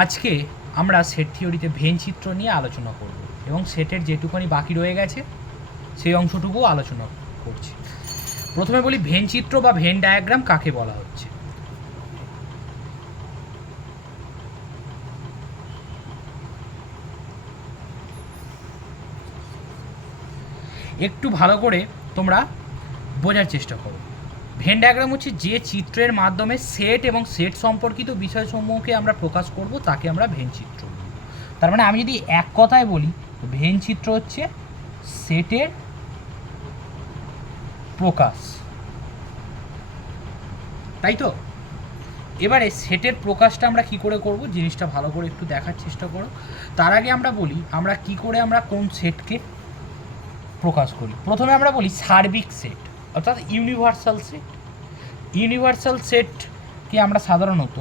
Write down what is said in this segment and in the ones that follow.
আজকে আমরা set থিওরিতে when চিত্র নিয়ে আলোচনা করব এবং সেটের যেটুকুনি বাকি রয়ে গেছে সেই অংশটুকুও আলোচনা করছি। প্রথমে বলি ভেন চিত্র বা ভেন ডায়াগ্রাম কাকে বলা হচ্ছে। একটু ভালো করে তোমরা বোঝার চেষ্টা করো। ভেন ডায়াগ্রাম হচ্ছে যে চিত্রের মাধ্যমে সেট এবং সেট সম্পর্কিত বিষয়সমূহকে আমরা প্রকাশ করব তাকে আমরা ভেন চিত্র বলব। তার মানে আমি যদি এক কথায় বলি ভেন চিত্র হচ্ছে সেটের প্রকাশ, তাই তো। এবারে সেটের প্রকাশটা আমরা কি করে করব জিনিসটা ভালো করে একটু দেখার চেষ্টা করো। তার আগে আমরা বলি আমরা কি করে আমরা কোন সেটকে প্রকাশ করি। প্রথমে আমরা বলি সার্বিক সেট অর্থাৎ ইউনিভার্সাল সেট। ইউনিভার্সাল সেটকে আমরা সাধারণত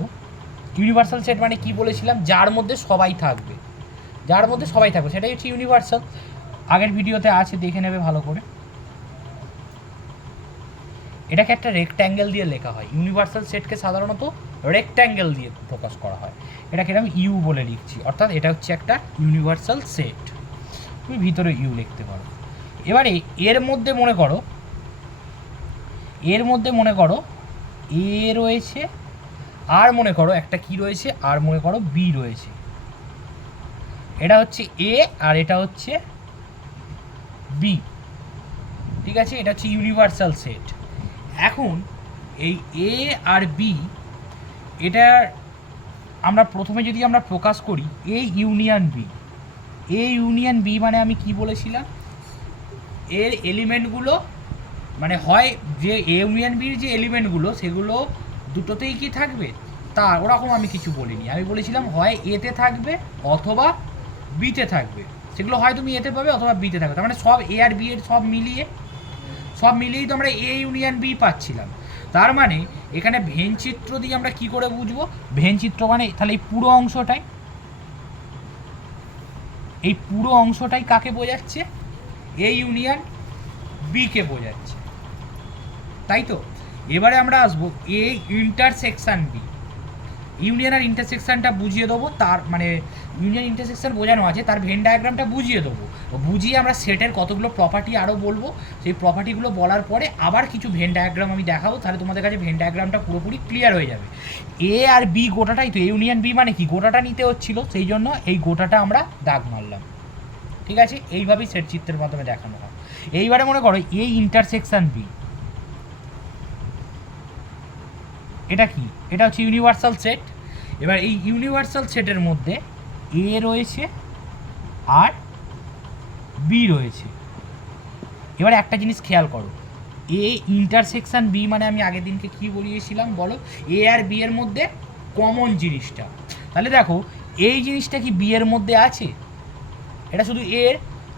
ইউনিভার্সাল সেট মানে কি বলেছিলাম, যার মধ্যে সবাই থাকবে, যার মধ্যে সবাই থাকবে সেটাই হচ্ছে ইউনিভার্সাল। আগের ভিডিওতে আছে, দেখে নেবে ভালো করে। এটাকে একটা রেক্ট্যাঙ্গেল দিয়ে লেখা হয়। ইউনিভার্সাল সেটকে সাধারণত রেক্ট্যাঙ্গেল দিয়ে প্রকাশ করা হয়। এটাকে আমি ইউ বলে লিখছি, অর্থাৎ এটা হচ্ছে একটা ইউনিভার্সাল সেট। তুমি ভিতরে ইউ লিখতে পারো। এবারে এর মধ্যে মনে করো এ রয়েছে, আর মনে করো একটা কি রয়েছে, আর মনে করো বি রয়েছে। এটা হচ্ছে এ আর এটা হচ্ছে বি, ঠিক আছে। এটা হচ্ছে ইউনিভার্সাল সেট। এখন এই এ আর বি, এটা আমরা প্রথমে যদি আমরা প্রকাশ করি A union B. A union B মানে আমি কি বলেছিলাম, এর এলিমেন্টগুলো মানে হয় যে এ ইউনিয়ন বির যে এলিমেন্টগুলো সেগুলো দুটোতেই কি থাকবে, তা ওরকম আমি কিছু বলিনি। আমি বলেছিলাম হয় এতে থাকবে অথবা বিতে থাকবে। সেগুলো হয় তুমি এতে পাবে অথবা বিতে থাকবে। তার মানে সব এ আর বি এর সব মিলিয়েই তো আমরা এ ইউনিয়ন বি পাচ্ছিলাম। তার মানে এখানে ভেন চিত্র দিয়ে আমরা কি করে বুঝবো, ভেন চিত্র মানে তাহলে এই পুরো অংশটাই কাকে বোঝাচ্ছে, এ ইউনিয়ন বি কে বোঝাচ্ছে, তাই তো। এবারে আমরা আসবো এ ইন্টারসেকশন বি। ইউনিয়ন আর ইন্টারসেকশনটা বুঝিয়ে দেবো, তার মানে ইউনিয়ন ইন্টারসেকশন বোঝানো আছে, তার ভেন ডায়াগ্রামটা বুঝিয়ে দেবো। বুঝিয়ে আমরা সেটের কতগুলো প্রপার্টি আরও বলবো। সেই প্রপার্টিগুলো বলার পরে আবার কিছু ভেন ডায়াগ্রাম আমি দেখাবো, তাহলে তোমাদের কাছে ভেন ডায়াগ্রামটা পুরোপুরি ক্লিয়ার হয়ে যাবে। এ আর বি গোটাটাই তো, এ ইউনিয়ন বি মানে কি গোটাটা নিতে হচ্ছিল, সেই জন্য এই গোটাটা আমরা দাগ মারলাম, ঠিক আছে। এইভাবেই সেট চিত্রের মাধ্যমে দেখানো হয়। এইবারে মনে করো এ ইন্টারসেকশন বি, এটা কি, এটা হচ্ছে ইউনিভার্সাল সেট। এবার এই ইউনিভার্সাল সেটের মধ্যে এ রয়েছে আর বি রয়েছে। এবার একটা জিনিস খেয়াল করো, এ ইন্টারসেকশন বি মানে আমি আগের দিনকে কি বলিয়েছিলাম বলো, এ আর বি এর মধ্যে কমন জিনিসটা। তাহলে দেখো এই জিনিসটা কি বি এর মধ্যে আছে, এটা শুধু এর,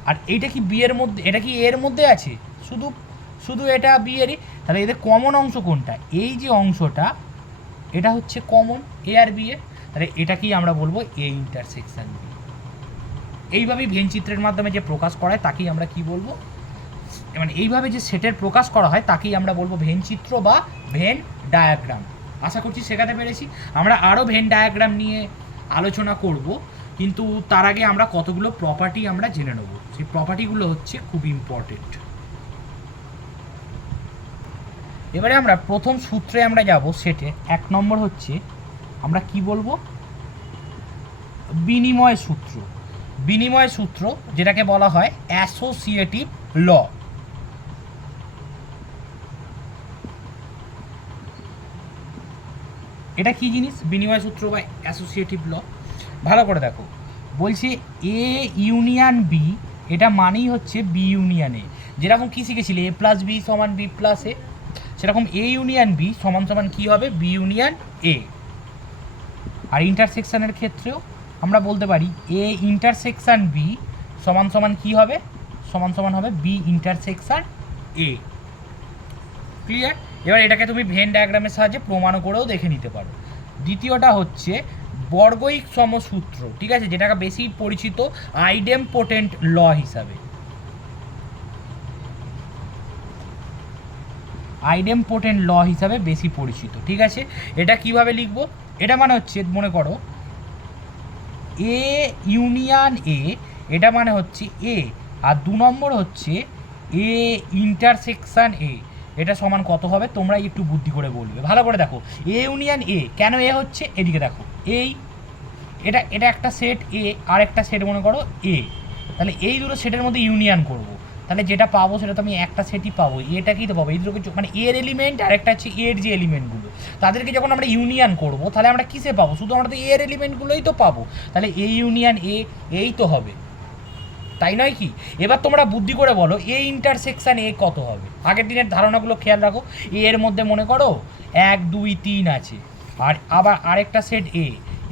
আর এইটা কি বি এর মধ্যে, এটা কি এর মধ্যে আছে, শুধু এটা বি এরই। তাহলে এদের কমন অংশ কোনটা, এই যে অংশটা এটা হচ্ছে কমন এ আর বি এর। তাহলে এটাকেই আমরা বলবো এ ইন্টারসেকশন বি। এইভাবেই ভেন চিত্রের মাধ্যমে যে প্রকাশ করা হয় তাকেই আমরা কি বলবো, মানে এইভাবে যে সেটের প্রকাশ করা হয় তাকেই আমরা বলবো ভেন চিত্র বা ভেন ডায়াগ্রাম। আশা করছি শেখাতে পেরেছি। আমরা আরও ভেন ডায়াগ্রাম নিয়ে আলোচনা করব, কিন্তু তার আগে আমরা কতগুলো প্রপার্টি আমরা জেনে নেব। সেই প্রপার্টিগুলো হচ্ছে খুব ইম্পর্টেন্ট। এবারে আমরা প্রথম সূত্রে আমরা যাব সেটে। 1 নম্বর হচ্ছে আমরা কি বলবো, বিনিময় সূত্র। বিনিময় সূত্র যেটাকে বলা হয় অ্যাসোসিয়েটিভ ল। এটা কি জিনিস, বিনিময় সূত্র বা অ্যাসোসিয়েটিভ ল? ভালো করে দেখো, বলছি এ ইউনিয়ন বি, এটা মানেই হচ্ছে বি ইউনিয়ন এ। যেরকম কি শিখেছিলে এ প্লাস বি সমান বি প্লাস এ, সেরকম এ ইউনিয়ন বি সমান সমান কী হবে, বি ইউনিয়ন এ। আর ইন্টারসেকশানের ক্ষেত্রেও আমরা বলতে পারি এ ইন্টারসেকশান বি সমান সমান কী হবে, সমান সমান হবে বি ইন্টারসেকশান এ। ক্লিয়ার? এবার এটাকে তুমি ভেন ডায়াগ্রামের সাহায্যে প্রমাণ করেও দেখে নিতে পারো। দ্বিতীয়টা হচ্ছে বর্গয়িক সমসূত্র, ঠিক আছে, যেটাকে বেশি পরিচিত আইডেমপোটেন্ট ল হিসাবে। আইডেমপোটেন্ট ল হিসাবে বেশি পরিচিত, ঠিক আছে। এটা কিভাবে লিখবো, এটা মানে হচ্ছে মনে করো এ ইউনিয়ন এ, এটা মানে হচ্ছে এ, আর 2 নম্বর হচ্ছে এ ইন্টারসেকশন এ, এটা সমান কত হবে তোমরা একটু বুদ্ধি করে বলবে। ভালো করে দেখো, এ ইউনিয়ন এ, কেন এ হচ্ছে, এদিকে দেখো এই এটা এটা একটা সেট এ আর একটা সেট মনে করো এ, তাহলে এই দুটো সেটের মধ্যে ইউনিয়ন করব, তাহলে যেটা পাবো সেটা তো আমি একটা সেটই পাবো, এটাকেই তো পাবো। এই দুটোকে মানে এর এলিমেন্ট আর একটা হচ্ছে এর যে এলিমেন্টগুলো, তাদেরকে যখন আমরা ইউনিয়ন করব তাহলে আমরা কিসে পাবো, শুধু আমরা তো এর এলিমেন্টগুলোই তো পাবো, তাহলে এ ইউনিয়ন এ, এই তো হবে, তাই নয় কি? এবার তোমরা বুদ্ধি করে বলো এ ইন্টারসেকশন এ কত হবে। আগের দিনের ধারণাগুলো খেয়াল রাখো, এর মধ্যে মনে করো 1 2 3 আছে, আর আবার আরেকটা সেট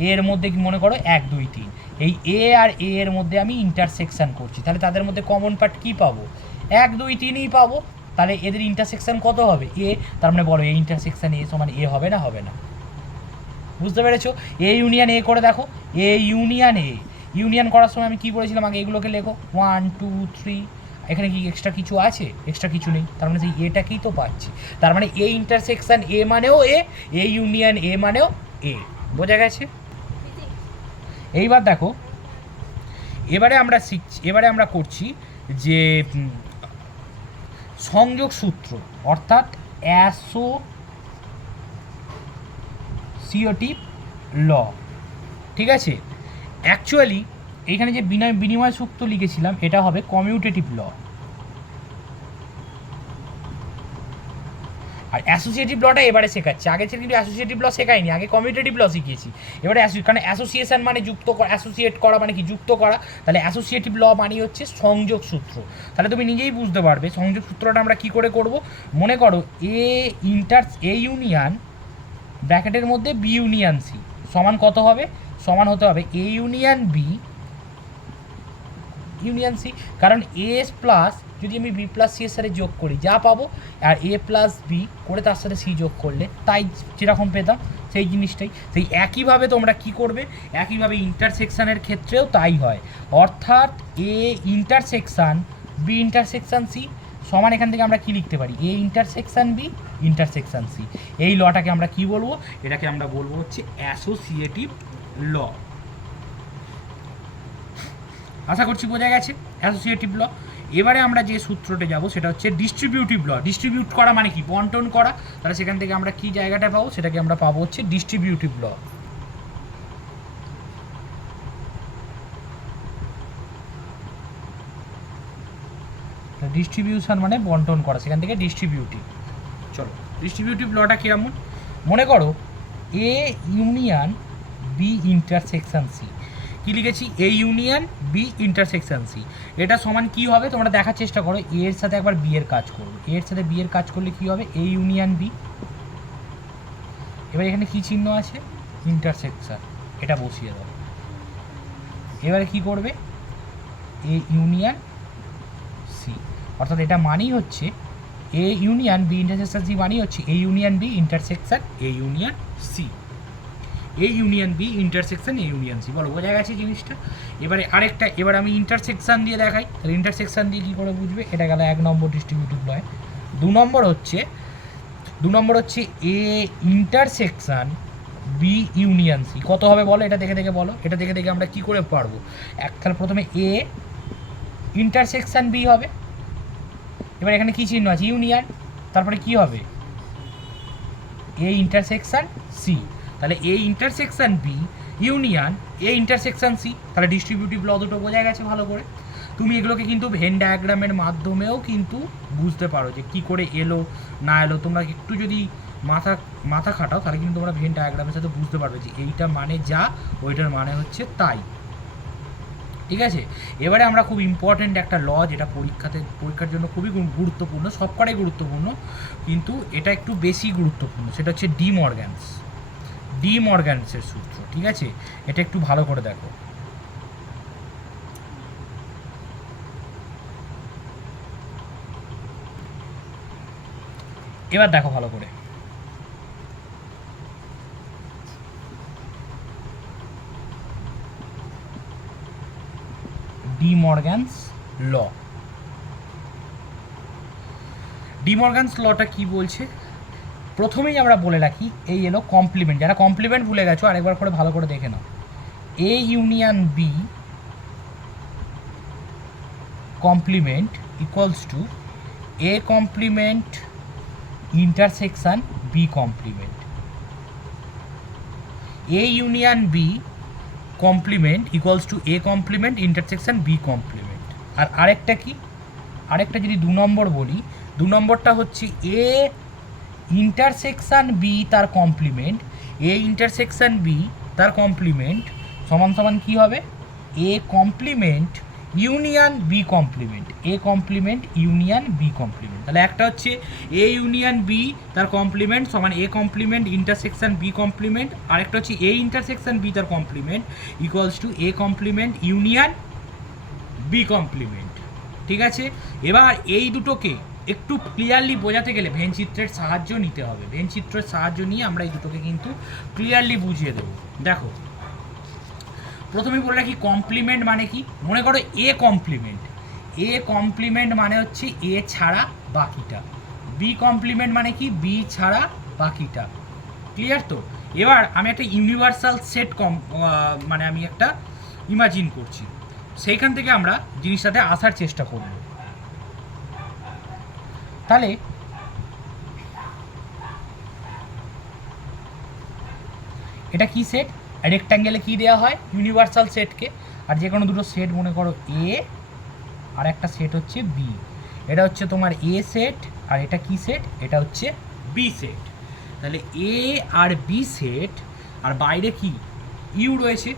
এর মধ্যে কি মনে করো 1 2 3, এই এ আর এ এর মধ্যে আমি ইন্টারসেকশন করছি, তাহলে তাদের মধ্যে কমন পার্ট কী পাবো, 1 2 3ই পাবো, তাহলে এদের ইন্টারসেকশন কত হবে এ, তার মানে বলো এ ইন্টারসেকশন এ সমান এ হবে না, হবে না? বুঝতে পেরেছো? এ ইউনিয়ন এ করে দেখো, এ ইউনিয়ন এ, ইউনিয়ন করার সময় আমি কী বলেছিলাম আগে, এগুলোকে লেখো 1 2 3, এখানে কি এক্সট্রা কিছু আছে, এক্সট্রা কিছু নেই, তার মানে সেই এটাকেই তো পাচ্ছি, তার মানে এ ইন্টারসেকশন এ মানেও এ ইউনিয়ন এ মানেও এ। বোঝা গেছে? এইবার দেখো, এবারে আমরা শিখছি, এবারে আমরা করছি যে সংযোগ সূত্র, অর্থাৎ অ্যাসোসিয়েটিভ ল। ঠিক আছে, অ্যাকচুয়ালি এইখানে যে বিনিময় সূত্র লিখেছিলাম এটা হবে কমিউটেটিভ ল, আর অ্যাসোসিয়েটিভ লটা এবারে শেখাচ্ছে, আগে ছিল কিন্তু অ্যাসোসিয়েটিভ ল শেখায়নি, আগে কমিউটেটিভ ল শিখিয়েছি। এবারে কারণ অ্যাসোসিয়েশন মানে যুক্ত করা, অ্যাসোসিয়েট করা মানে কি যুক্ত করা, তাহলে অ্যাসোসিয়েটিভ ল মানে হচ্ছে সংযোগ সূত্র। তাহলে তুমি নিজেই বুঝতে পারবে সংযোগ সূত্রটা আমরা কী করে করব। মনে করো এ ইউনিয়ন ব্র্যাকেটের মধ্যে বি ইউনিয়ন সি সমান কত হবে, সমান হতে হবে A union B union C, কারণ এ প্লাস যদি আমি বি প্লাস সি এর সাথে যোগ করি যা পাবো, আর এ প্লাস বি করে তার সাথে সি যোগ করলে তাই যেরকম পেতাম সেই জিনিসটাই, সেই একইভাবে তোমরা কি করবে, একইভাবে ইন্টারসেকশানের ক্ষেত্রেও তাই হয়, অর্থাৎ A intersection B intersection C সমান, এখান থেকে আমরা কি লিখতে পারি, A intersection B intersection C. এই লটাকে আমরা কি বলবো, এটাকে আমরা বলবো হচ্ছে অ্যাসোসিয়েটিভ ল। আশা করছি বোঝা গেছে অ্যাসোসিয়েটিভ ল। এবারে আমরা যে সূত্রটা যাব সেটা হচ্ছে ডিস্ট্রিবিউটিভ ল। ডিস্ট্রিবিউট করা মানে কি, বন্টন করা, তাহলে সেখান থেকে আমরা কি জায়গাটা পাবো, সেটাকে আমরা পাবো হচ্ছে ডিস্ট্রিবিউটিভ ল। ডিস্ট্রিবিউশন মানে বন্টন করা, সেখান থেকে ডিস্ট্রিবিউটিভ। চলো ডিস্ট্রিবিউটিভ লটা কেমন, মনে করো A union B intersection C, কী লিখেছি, A union B intersection C, এটা সমান কি হবে তোমরা দেখার চেষ্টা করো, এর সাথে একবার বি এর কাজ করবে, এর সাথে বি এর কাজ করলে কি হবে, এ ইউনিয়ন বি, এবার এখানে কি চিহ্ন আছে, ইন্টারসেকশন, এটা বসিয়ে দাও। এবারে কি করবে, এ ইউনিয়ন সি, অর্থাৎ এটা মানেই হচ্ছে A union B intersection C মানেই হচ্ছে A union B intersection A union C, A union B intersection A union C. বলো বোঝা গেছে জিনিসটা? এবারে আরেকটা, এবার আমি ইন্টারসেকশন দিয়ে দেখাই, তাহলে ইন্টারসেকশন দিয়ে কী করে বুঝবে, এটা গেল 1 নম্বর ডিস্ট্রিবিউটিভ লয়। 2 নম্বর হচ্ছে A intersection B union C, কত হবে বলো, এটা দেখে দেখে বলো, এটা দেখে দেখে আমরা কী করে পারবো, তাহলে প্রথমে এ ইন্টারসেকশন বি হবে, এবার এখানে কী চিহ্ন আছে, ইউনিয়ন, তারপরে কি হবে, এ ইন্টারসেকশন সি, তাহলে A intersection B union A intersection C, তাহলে ডিস্ট্রিবিউটিভ ল দুটো বোঝা গেছে ভালো করে। তুমি এগুলোকে কিন্তু ভেন ডায়াগ্রামের মাধ্যমেও কিন্তু বুঝতে পারো যে কী করে এলো না এলো, তোমরা একটু যদি মাথা খাটাও তাহলে কিন্তু তোমরা ভেন ডায়াগ্রামের সাথে বুঝতে পারবে যে এইটা মানে যা, ওইটার মানে হচ্ছে তাই। ঠিক আছে, এবারে আমরা খুব ইম্পর্ট্যান্ট একটা ল, যেটা পরীক্ষার জন্য খুবই গুরুত্বপূর্ণ, সবকটাই গুরুত্বপূর্ণ কিন্তু এটা একটু বেশি গুরুত্বপূর্ণ, সেটা হচ্ছে ডি মর্গ্যানসের সূত্র। ঠিক আছে, এটা একটু ভালো করে দেখো। এবার দেখো ভালো করে, ডি মর্গ্যানস লটা কি বলছে, প্রথমেই আমরা বলে রাখি এই এলো কমপ্লিমেন্ট, যারা কমপ্লিমেন্ট ভুলে গেছো আরেকবার করে ভালো করে দেখে নাও, A union B complement equals to A complement intersection B complement. A union B complement equals to A complement intersection B complement. আর আরেকটা কি, আরেকটা যদি 2 নম্বর বলি, 2 নম্বরটা হচ্ছে এ ইন্টারসেকশন বি তার কমপ্লিমেন্ট, এ ইন্টারসেকশন বি তার কমপ্লিমেন্ট সমান সমান কী হবে, A complement union B complement, A complement union B complement. তাহলে একটা হচ্ছে এ ইউনিয়ন বি তার কমপ্লিমেন্ট সমান A complement intersection B complement, আরেকটা হচ্ছে এ ইন্টারসেকশন বি তার complement equals to A complement union B complement. ঠিক আছে, এবার এই দুটোকে একটু ক্লিয়ারলি বোঝাতে গেলে ভেন চিত্রের সাহায্য নিতে হবে। ভেন চিত্রের সাহায্য নিয়ে আমরা এই দুটোকে কিন্তু ক্লিয়ারলি বুঝিয়ে দেবো। দেখো, প্রথমে বলে রাখি কমপ্লিমেন্ট মানে কি। মনে করো এ কমপ্লিমেন্ট, এ কমপ্লিমেন্ট মানে হচ্ছে এ ছাড়া বাকিটা, বি কমপ্লিমেন্ট মানে কি, বি ছাড়া বাকিটা। ক্লিয়ার তো? এবার আমি একটা ইউনিভার্সাল সেট মানে আমি একটা ইমাজিন করছি, সেইখান থেকে আমরা জিনিসটাতে আসার চেষ্টা করব। তাহলে এটা কি সেট, রেক্ট্যাঙ্গেলে কি দেওয়া হয়, ইউনিভার্সাল সেটকে। আর যে কোনো দুটো সেট মনে করো এ আর একটা সেট হচ্ছে বি, এটা হচ্ছে তোমার এ সেট আর এটা কি সেট, এটা হচ্ছে বি সেট। তাহলে এ আর বি সেট আর বাইরে কি ইউ রয়েছে।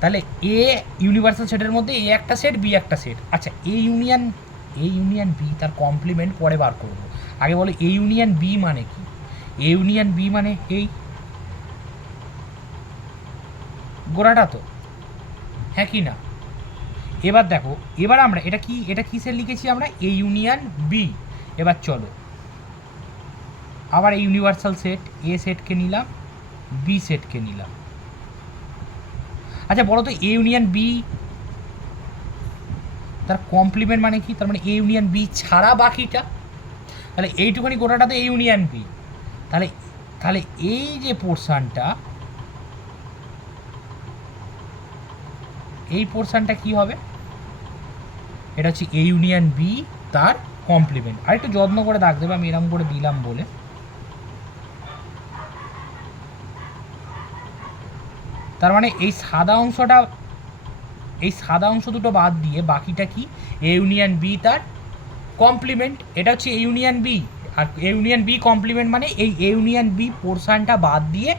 তাহলে এ ইউনিভার্সাল সেটের মধ্যে এ একটা সেট বি একটা সেট। আচ্ছা, এ ইউনিয়ন বি তার কমপ্লিমেন্ট পরে বার করব। আগে বলো এ ইউনিয়ন বি মানে কি। এ ইউনিয়ন বি মানে এই গোড়াটা তো, হ্যাঁ কি না। এবার দেখো, এবার আমরা এটা কি, এটা কিসের লিখেছি আমরা, এ ইউনিয়ন বি। এবার চলো আবার এই ইউনিভার্সাল সেট, এ সেটকে নিলাম, বি সেটকে নিলাম। আচ্ছা বলো তো এ ইউনিয়ন বি তার কমপ্লিমেন্ট মানে কি, তার মানে এ ইউনিয়ন বি ছাড়া বাকিটা। তাহলে এইটুখানি গোটাটা তো এ ইউনিয়ন বি। তাহলে তাহলে এই যে পোর্শনটা, এই পোর্শনটা কি হবে, এটা হচ্ছে এ ইউনিয়ন বি তার কমপ্লিমেন্ট। আর একটু যত্ন করে দাগ দেবে, আমি এরকম করে দিলাম বলে। তার মানে এই সাদা অংশটা, এই সাদা অংশ দুটো বাদ দিয়ে বাকিটা কি, এ ইউনিয়ন বি তার কমপ্লিমেন্ট। এটা হচ্ছে এ ইউনিয়ন বি, আর এ ইউনিয়ন বি কমপ্লিমেন্ট মানে এই এ ইউনিয়ন বি পোর্শনটা বাদ দিয়ে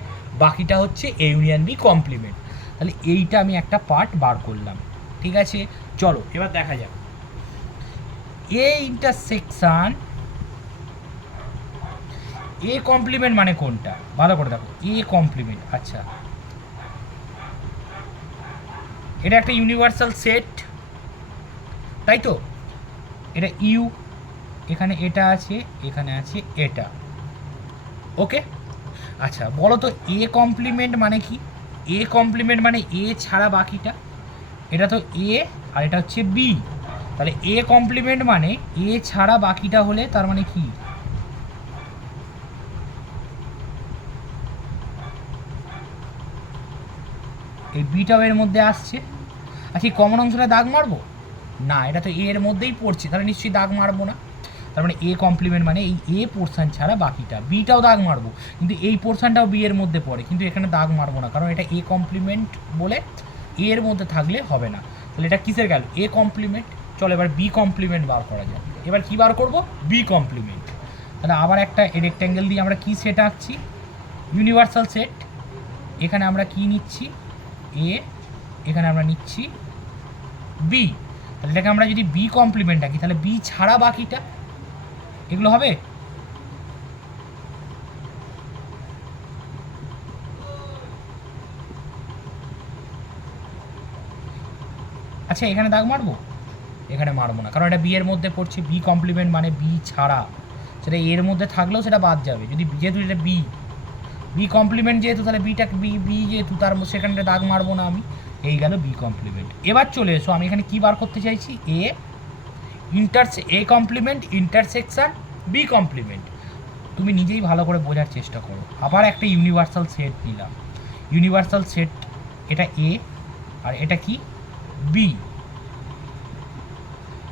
বাকিটা হচ্ছে এ ইউনিয়ন বি কমপ্লিমেন্ট। তাহলে এইটা আমি একটা পার্ট বার করলাম। ঠিক আছে, চলো এবার দেখা যাক এ ইন্টারসেকশন এ কমপ্লিমেন্ট মানে কোনটা, ভালো করে দেখো, এ কমপ্লিমেন্ট। আচ্ছা, এটা একটা ইউনিভার্সাল সেট, তাই তো, এটা ইউ, এখানে এটা আছে, এখানে আছে এটা, ওকে। আচ্ছা বলো তো এ কমপ্লিমেন্ট মানে কি, এ কমপ্লিমেন্ট মানে এ ছাড়া বাকিটা, এটা তো এ আর এটা হচ্ছে বি। তাহলে এ কমপ্লিমেন্ট মানে এ ছাড়া বাকিটা হলে তার মানে কি, এই বিটাও এর মধ্যে আসছে। আচ্ছা কমন অংশটা দাগ মারবো না, এটা তো এর মধ্যেই পড়ছে, তাহলে নিশ্চয়ই দাগ মারবো না। তার মানে এ কমপ্লিমেন্ট মানে এই এ পোর্শন ছাড়া বাকিটা, বিটাও দাগ মারবো কিন্তু এই পোর্শনটাও বি এর মধ্যে পড়ে, কিন্তু এখানে দাগ মারবো না কারণ এটা এ কমপ্লিমেন্ট বলে এর মধ্যে থাকলে হবে না। তাহলে এটা কিসের গেল, এ কমপ্লিমেন্ট। চলো এবার বি কমপ্লিমেন্ট বার করা যায়। এবার কি বার করব, বি কমপ্লিমেন্ট। তাহলে আবার একটা রেক্ট্যাঙ্গেল দিয়ে আমরা কি সেট আঁকছি, ইউনিভার্সাল সেট। এখানে আমরা কি নিচ্ছি, এ, এখানে আমরা নিচ্ছি বি। তাহলে এটাকে আমরা যদি বি কমপ্লিমেন্ট আঁকি তাহলে বি ছাড়া বাকিটা, এগুলো হবে। আচ্ছা এখানে দাগ মারবো, এখানে মারবো না কারণ এটা বি এর মধ্যে পড়ছে, বি কমপ্লিমেন্ট মানে বি ছাড়া, সেটা এর মধ্যে থাকলেও সেটা বাদ যাবে যদি, যেহেতু এটা বি, বি কমপ্লিমেন্ট যেহেতু, তাহলে বিটা বি, বি যেহেতু তার সেখানে দাগ মারবো না আমি। এই গেল বি কমপ্লিমেন্ট। এবার চলে এসো, আমি এখানে কি বার করতে চাইছি, A complement intersection B complement. তুমি নিজেই ভালো করে বোঝার চেষ্টা করো। আবার একটা ইউনিভার্সাল সেট নিলাম, ইউনিভার্সাল সেট এটা এ আর এটা কি বি।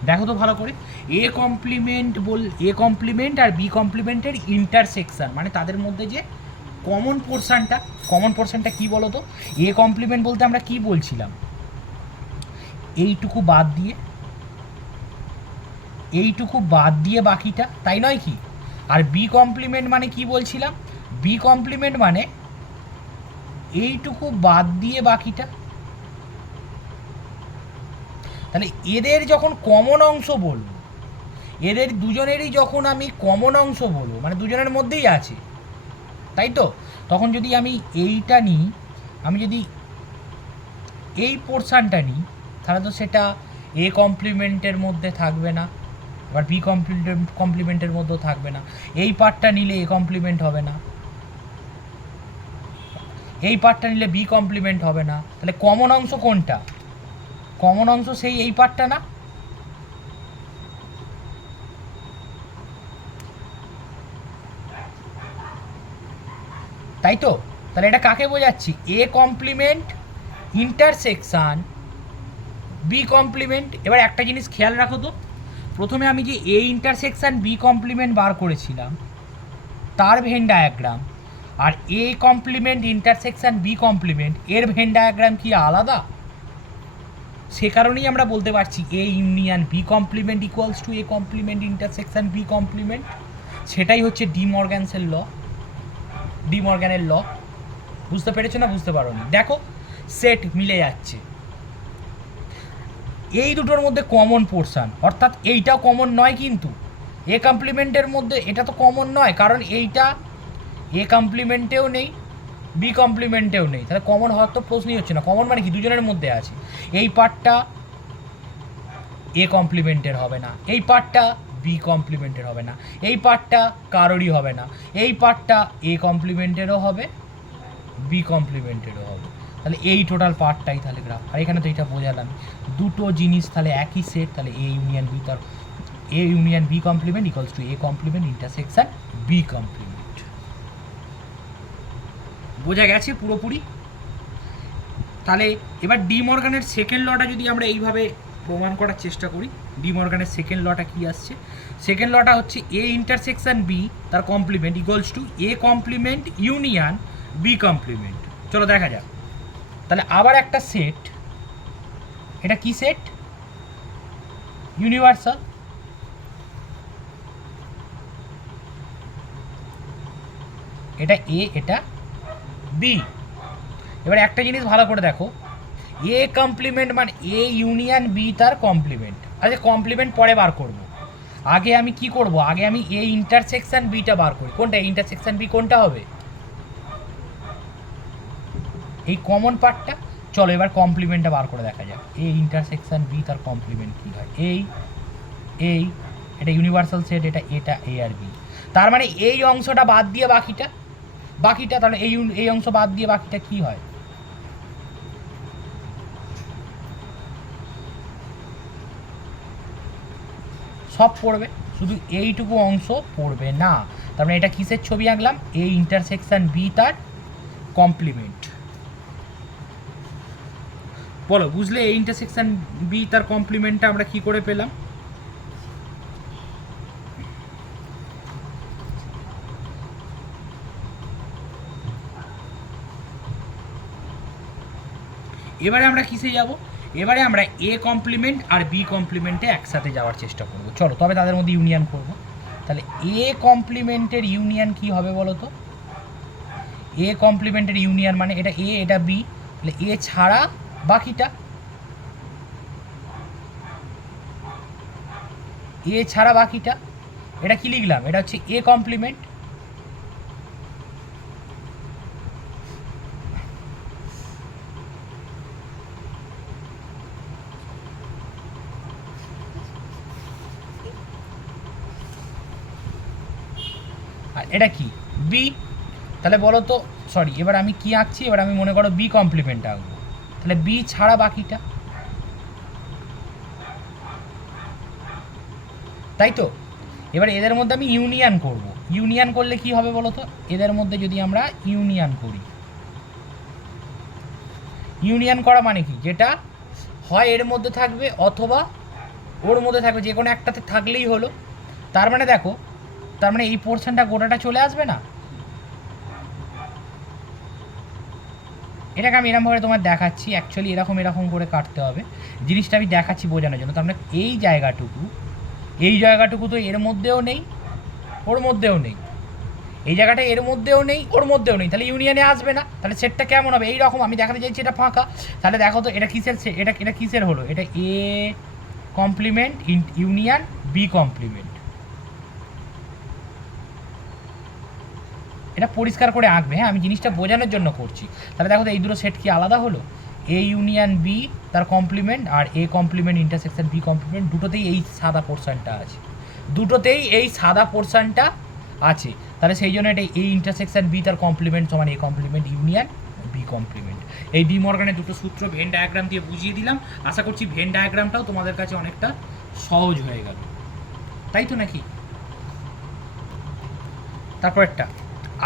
দেখো তো ভালো করে, এ কমপ্লিমেন্ট আর বি কমপ্লিমেন্টের ইন্টারসেকশন, মানে তাদের মধ্যে যে কমন পোর্শনটা কি বলো তো? এ কমপ্লিমেন্ট বলতে আমরা কি বলছিলাম, এইটুকু বাদ দিয়ে বাকিটা, তাই নয় কি? আর বি কমপ্লিমেন্ট মানে কি বলছিলাম? বি কমপ্লিমেন্ট মানে এইটুকু বাদ দিয়ে বাকিটা। তাহলে এদের যখন কমন অংশ বলবো, এদের দুজনেরই যখন আমি কমন অংশ বলবো, মানে দুজনের মধ্যেই আছে, তাই তো? তখন যদি আমি এইটা নিই, আমি যদি এই পোর্শানটা নিই, তাহলে তো সেটা এ কমপ্লিমেন্টের মধ্যে থাকবে না, আবার বি কমপ্লিমেন্টের মধ্যেও থাকবে না। এই পার্টটা নিলে এ কমপ্লিমেন্ট হবে না, এই পার্টটা নিলে বি কমপ্লিমেন্ট হবে না। তাহলে কমন অংশ কোনটা? কমন অংশ সেই এই পার্টটা না? তাই তো? তাহলে এটা কাকে বোঝাচ্ছি? A complement intersection B complement. এবার একটা জিনিস খেয়াল রাখো তো, প্রথমে আমি যে এ ইন্টারসেকশন বি কমপ্লিমেন্ট বার করেছিলাম তার ভেন ডায়াগ্রাম, আর A complement intersection B complement এর ভেন ডায়াগ্রাম কি আলাদা? সে কারণেই আমরা বলতে পারছি A union B complement equals to A complement intersection B complement. সেটাই হচ্ছে ডি মর্গ্যানের ল। বুঝতে পেরেছো না বুঝতে পারোনি? দেখো সেট মিলে যাচ্ছে, এই দুটোর মধ্যে কমন পোর্শন, অর্থাৎ এইটাও কমন নয়, কিন্তু এ কমপ্লিমেন্টের মধ্যে এটা তো কমন নয়, কারণ এইটা এ কমপ্লিমেন্টেও নেই বি কমপ্লিমেন্টেও নেই। তাহলে কমন হওয়ার তো প্রশ্নই হচ্ছে না। কমন মানে কি? দুজনের মধ্যে আছে। এই পার্টটা এ কমপ্লিমেন্টের হবে না, এই পার্টটা বি কমপ্লিমেন্টের হবে না, এই পার্টটা কারোরই হবে না, এই পার্টটা এ কমপ্লিমেন্টেরও হবে বি কমপ্লিমেন্টেরও হবে। তাহলে এই টোটাল পার্টটাই তাহলে গ্রাফ। আর এখানে তো এটা বোঝালাম, দুটো জিনিস তাহলে একই সেট, তাহলে এ ইউনিয়ন বি, তার A union B complement equals to A complement intersection B complement. বোঝা গেছে পুরোপুরি? তাহলে এবার ডি মর্গানের সেকেন্ড লটা যদি আমরা এইভাবে প্রমাণ করার চেষ্টা করি, ডি মর্গানের সেকেন্ড লটা কি আসছে? সেকেন্ড লটা হচ্ছে এ ইন্টারসেকশন বি তার complement equals to A complement union B complement. চলো দেখা যাক। তাহলে আবার একটা সেট, এটা কি সেট? ইউনিভার্সাল। এটা এ, এটা বি। এবার একটা জিনিস ভালো করে দেখো, এ কমপ্লিমেন্ট মানে এ ইউনিয়ন বি তার কমপ্লিমেন্ট। আচ্ছা কমপ্লিমেন্ট পরে বার করব, আগে আমি কি করব? আগে আমি এ ইন্টারসেকশন বিটা বার করি। কোনটা ইন্টারসেকশন বি? কোনটা হবে? এই কমন পার্টটা। চলো এবার কমপ্লিমেন্টটা বার করে দেখা যাক। এ ইন্টারসেকশন বি তার কমপ্লিমেন্ট কী হয়? এই এটা ইউনিভার্সাল সেট, এটা এ আর বি। তার মানে এই অংশটা বাদ দিয়ে বাকিটা তাহলে এই অংশ বাদ দিয়ে বাকিটা কি হয়? সব পড়বে, শুধু এইটুকু অংশ পড়বে না। তার মানে এটা কিসের ছবি আঁকলাম? এ ইন্টারসেকশন বি তার কমপ্লিমেন্ট। বলো বুঝলে এ ইন্টারসেকশন বি তার কমপ্লিমেন্টটা আমরা কি করে পেলাম? এবারে আমরা কিসে যাব? এবারে আমরা এ কমপ্লিমেন্ট আর বি কমপ্লিমেন্টে একসাথে যাওয়ার চেষ্টা করব। চলো তবে তাদের মধ্যে ইউনিয়ন করব। তাহলে এ কমপ্লিমেন্টের ইউনিয়ন কি হবে বলো তো? এ কমপ্লিমেন্টের ইউনিয়ন মানে এটা এ, এটা বি, তাহলে এ ছাড়া বাকিটা, এ ছাড়া বাকিটা। এটা কি লিখলাম? এটা হচ্ছে এ কমপ্লিমেন্ট। আর এটা কি? বি। তাহলে বলো তো, সরি এবার আমি কি আঁকছি? এবার আমি মনে করো বি কমপ্লিমেন্ট আঁকবো, তাহলে বি ছাড়া বাকিটা, তাই তো? এবার এদের মধ্যে আমি ইউনিয়ন করব। ইউনিয়ন করলে কি হবে বলো তো? এদের মধ্যে যদি আমরা ইউনিয়ন করি, ইউনিয়ন করা মানে কি, যেটা হয় এর মধ্যে থাকবে অথবা ওর মধ্যে থাকবে, যে কোনো একটাতে থাকলেই হলো। তার মানে দেখো, তার মানে এই পোর্শনটা গোটাটা চলে আসবে না। এটাকে আমি এরকমভাবে তোমার দেখাচ্ছি, অ্যাকচুয়ালি এরকম করে কাটতে হবে, জিনিসটা আমি দেখাচ্ছি বোঝানোর জন্য। তার মানে এই জায়গাটুকু তো এর মধ্যেও নেই ওর মধ্যেও নেই, এই জায়গাটা এর মধ্যেও নেই ওর মধ্যেও নেই, তাহলে ইউনিয়নে আসবে না। তাহলে সেটটা কেমন হবে, এই রকম আমি দেখাতে চাইছি এটা ফাঁকা। তাহলে দেখো তো এটা কিসের, এটা কিসের হলো, এটা A complement union B complement. এটা পরিষ্কার করে আঁকবে, হ্যাঁ আমি জিনিসটা বোঝানোর জন্য করছি। তাহলে দেখো তো এই দুটো সেট কি আলাদা হলো, এ ইউনিয়ন বি তার কমপ্লিমেন্ট আর A complement intersection B complement, দুটোতেই এই সাদা পোর্শনটা আছে, দুটোতেই এই সাদা পোর্শনটা আছে। তাহলে সেই জন্য এটা এ ইন্টারসেকশন বি তার কমপ্লিমেন্ট সমান A complement union B complement. এই ডি মর্গানের দুটো সূত্র ভেন ডায়াগ্রাম দিয়ে বুঝিয়ে দিলাম। আশা করছি ভেন ডায়াগ্রামটাও তোমাদের কাছে অনেকটা সহজ হয়ে গেল, তাই তো নাকি? তারপর একটা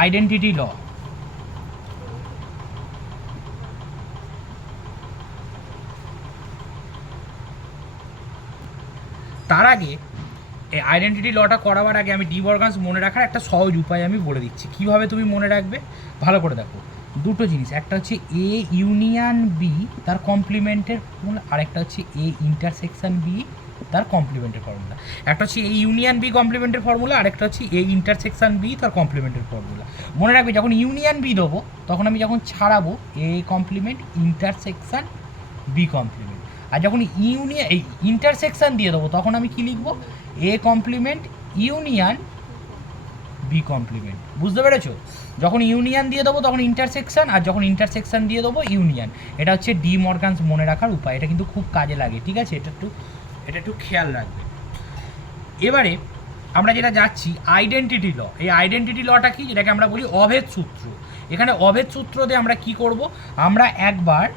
আইডেন্টিটি ল। তার আগে এই আইডেন্টিটি লটা করাবার আগে আমি ডিমর্গানস মনে রাখার একটা সহজ উপায় আমি বলে দিচ্ছি, কিভাবে তুমি মনে রাখবে ভালো করে দেখো। দুটো জিনিস, একটা হচ্ছে এ ইউনিয়ন বি তার কমপ্লিমেন্টের ফর্মুলা, আরেকটা হচ্ছে এ ইন্টারসেকশন বি তার কমপ্লিমেন্টের ফর্মুলা। একটা হচ্ছে এ ইউনিয়ন বি কমপ্লিমেন্টের ফর্মুলা, আরেকটা হচ্ছে এ ইন্টারসেকশন বি তার কমপ্লিমেন্টের ফর্মুলা। মনে রাখবে যখন ইউনিয়ন বি দেবো তখন আমি যখন ছাড়াবো A complement intersection B complement, আর যখন এই ইন্টারসেকশন দিয়ে দেবো তখন আমি কি লিখবো, A complement union B complement. বুঝতে পেরেছো? যখন ইউনিয়ন দিয়ে দেবো তখন ইন্টারসেকশন, আর যখন ইন্টারসেকশন দিয়ে দেবো ইউনিয়ন। এটা হচ্ছে ডি মর্গানস মনে রাখার উপায়, এটা কিন্তু খুব কাজে লাগে, ঠিক আছে? এটা একটু খেয়াল রাখবে। এবারে আমরা যেটা যাচ্ছি আইডেন্টিটি ল। এই আইডেন্টিটি লটা কি, যেটাকে আমরা বলি অভেদ সূত্র। এখানে অভেদ সূত্র দিয়ে আমরা কি করব, আমরা একবার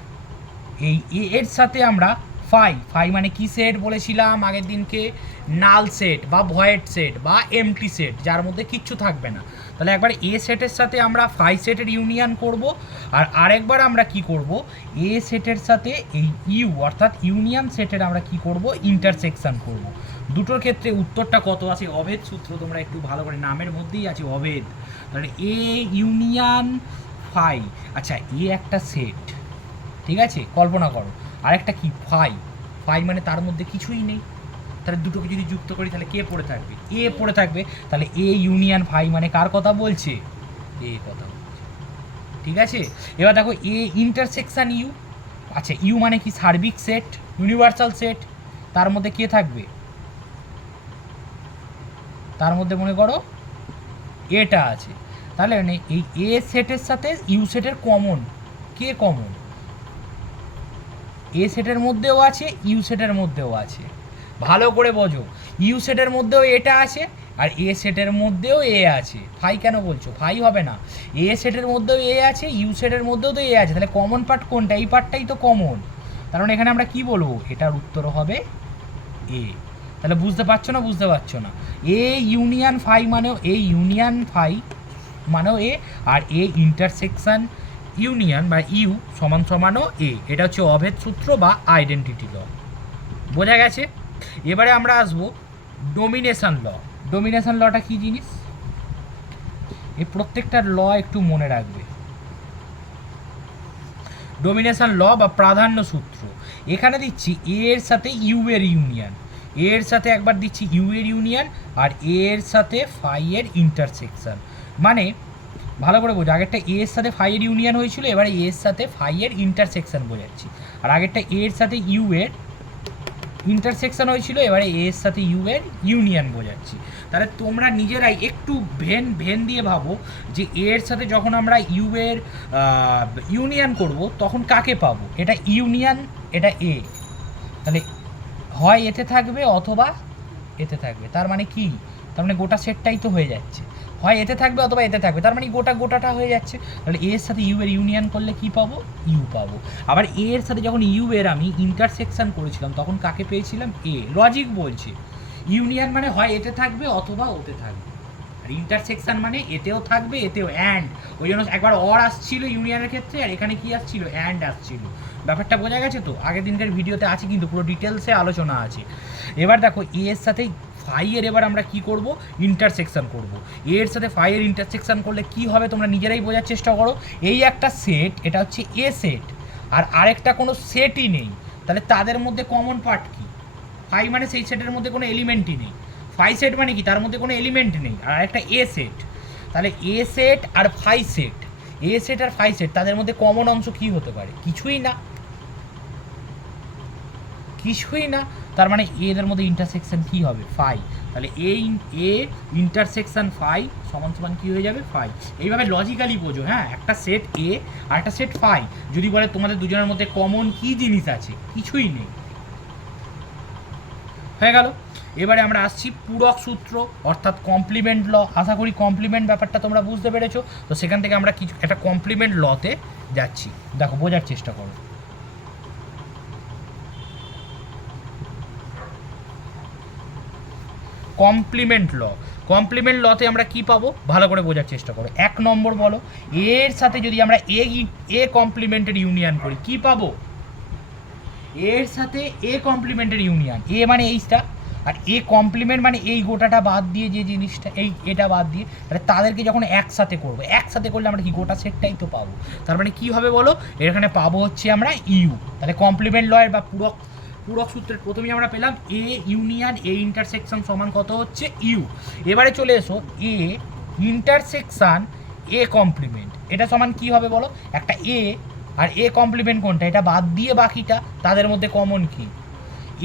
এই এর সাথে আমরা ফাই মানে কি সেট বলেছিলাম আগের দিনকে, নাল সেট বা ভয়েড সেট বা এমটি সেট যার মধ্যে কিচ্ছু থাকবে না। তাহলে একবার এ সেটের সাথে আমরা ফাই সেটের ইউনিয়ন করব, আর আরেকবার আমরা কি করব, এ সেটের সাথে এই ইউ অর্থাৎ ইউনিয়ন সেটের আমরা কি করব, ইন্টারসেকশন করব। দুটোর ক্ষেত্রে উত্তরটা কত আছে, অভেদ সূত্র তোমরা একটু ভালো করে, নামের মধ্যেই আছে অভেদ। তাহলে এ ইউনিয়ন ফাই, আচ্ছা এ একটা সেট, ঠিক আছে, কল্পনা করো। আরেকটা কি ফাই মানে তার মধ্যে কিছুই নেই, তাহলে দুটোকে যদি যুক্ত করি তাহলে কে পড়ে থাকবে, এ পড়ে থাকবে। তাহলে এ ইউনিয়ন ফাই মানে কার কথা বলছে, এ কথা বলছে, ঠিক আছে? এবার দেখো এ ইন্টারসেকশন ইউ, আচ্ছা ইউ মানে কি, সার্বিক সেট, ইউনিভার্সাল সেট, তার মধ্যে কে থাকবে, তার মধ্যে মনে করো এটা আছে। তাহলে মানে এই এ সেটের সাথে ইউ সেটের কমন, কে কমন, এ সেটের মধ্যেও আছে ইউ সেটের মধ্যেও আছে। ভালো করে বোঝো, ইউ সেটের মধ্যেও এটা আছে আর এ সেটের মধ্যেও এ আছে। ফাই কেন বলছো, ফাই হবে না, এ সেটের মধ্যেও এ আছে ইউ সেটের মধ্যেও তো এ আছে, তাহলে কমন পার্ট কোনটা, এই পার্টটাই তো কমন। কারণ এখানে আমরা কি বলবো, এটার উত্তর হবে এ। তাহলে বুঝতে পারছো না, বুঝতে পারছো না? এ ইউনিয়ন ফাই মানেও, এ ইউনিয়ন ফাই মানেও এ, আর এ ইন্টারসেকশন ইউনিয়ন বা ইউ সমানও এ। এটা হচ্ছে অভেদ সূত্র বা আইডেন্টিটি ল। বোঝা গেছে? এবারে আমরা আসবো ডোমিনেশন ল। ডোমিনেশন লটা কি জিনিস, এই প্রত্যেকটা ল একটু মনে রাখবে। ডোমিনেশন ল বা প্রাধান্য সূত্র, এখানে দিচ্ছি এর সাথে ইউ এর ইউনিয়ন, এর সাথে একবার দিচ্ছি ইউ এর ইউনিয়ন, আর এর সাথে ফাই এর ইন্টারসেকশন। মানে ভালো করে বোঝো, আগেরটা এর সাথে ফাই এর ইউনিয়ন হয়েছিল, এবারে এর সাথে ফাই এর ইন্টারসেকশন বোঝাচ্ছি। আর আগেরটা এর সাথে ইউ এর ইন্টারসেকশন হয়েছিল, এবারে এর সাথে ইউ এর ইউনিয়ন বোঝাচ্ছি। তাহলে তোমরা নিজেরাই একটু ভেন দিয়ে ভাবো যে এর সাথে যখন আমরা ইউ এর ইউনিয়ন করব তখন কাকে পাবো, এটা ইউনিয়ন, এটা এ, তাহলে হয় এতে থাকবে অথবা এতে থাকবে। তার মানে কি, তার মানে গোটা সেটটাই তো হয়ে যাচ্ছে, হয় এতে থাকবে অথবা এতে থাকবে, তার মানে গোটাটা হয়ে যাচ্ছে। তাহলে এর সাথে ইউ এর ইউনিয়ন করলে কি পাবো, ইউ পাবো। আবার এর সাথে যখন ইউ এর আমি ইন্টারসেকশন করেছিলাম তখন কাকে পেয়েছিলাম, এ। লজিক বলছে ইউনিয়ন মানে হয় এতে থাকবে অথবা ওতে থাকবে, আর ইন্টারসেকশন মানে এতেও থাকবে এতেও অ্যান্ড, ওই জন্য একবার অর আসছিল ইউনিয়নের ক্ষেত্রে, আর এখানে কি আসছিল অ্যান্ড আসছিল। ব্যাপারটা বোঝা গেছে তো? আগের দিনকার ভিডিওতে আছে কিন্তু পুরো ডিটেলসে আলোচনা আছে। এবার দেখো এর সাথে ফাইয়ের এবার আমরা কি করব, ইন্টারসেকশন করব। এর সাথে ফাইয়ের ইন্টারসেকশন করলে কি হবে তোমরা নিজেরাই বোঝার চেষ্টা করো। এই একটা সেট, এটা হচ্ছে এ সেট, আর আরেকটা কোনো সেটই নেই, তাহলে তাদের মধ্যে কমন পার্ট কি? ফাই মানে সেই সেটের মধ্যে কোনো এলিমেন্টই নেই। ফাই সেট মানে কি? তার মধ্যে কোনো এলিমেন্ট নেই। আর একটা এ সেট, তাহলে এ সেট আর ফাই সেট, এ সেট আর ফাই সেট তাদের মধ্যে কমন অংশ কি হতে পারে? কিছুই না, কিছুই না। তার মানে এদের মধ্যে ইন্টারসেকশন কি হবে? ফাই। তাহলে এ ইন্টারসেকশন ফাই সমান সমান কী হয়ে যাবে? ফাই। এইভাবে লজিক্যালি বোঝো। হ্যাঁ, একটা সেট এ আর একটা সেট ফাই, যদি বলে তোমাদের দুজনের মধ্যে কমন কি জিনিস আছে, কিছুই নেই, হয়ে গেল। এবারে আমরা আসছি পূরক সূত্র অর্থাৎ কমপ্লিমেন্ট ল। আশা করি কমপ্লিমেন্ট ব্যাপারটা তোমরা বুঝতে পেরেছো। তো সেখান থেকে আমরা কিছু একটা কমপ্লিমেন্ট লতে যাচ্ছি। দেখো বোঝার চেষ্টা করো। কমপ্লিমেন্ট ল, কমপ্লিমেন্ট লতে আমরা কি পাবো ভালো করে বোঝার চেষ্টা করো। 1 নম্বর বলো, এর সাথে যদি আমরা এ কমপ্লিমেন্টের ইউনিয়ন করি কি পাবো? এর সাথে এ কমপ্লিমেন্টের ইউনিয়ন, এ মানে এইটা, আর এ কমপ্লিমেন্ট মানে এই গোটাটা বাদ দিয়ে যে জিনিসটা, এটা বাদ দিয়ে, তাহলে তাদেরকে যখন একসাথে করবো, একসাথে করলে আমরা কি গোটা সেটটাই তো পাবো। তার মানে কী হবে বলো, এখানে পাবো হচ্ছে আমরা ইউ। তাহলে কমপ্লিমেন্ট লয়ের বা পূরক সূত্রের প্রথমেই আমরা পেলাম এ ইউনিয়ন এ ইন্টারসেকশন সমান কত হচ্ছে? ইউ। এবারে চলে এসো এ ইন্টারসেকশন এ কমপ্লিমেন্ট, এটা সমান কি হবে বলো? একটা এ আর এ কমপ্লিমেন্ট কোনটা, এটা বাদ দিয়ে বাকিটা, তাদের মধ্যে কমন কি?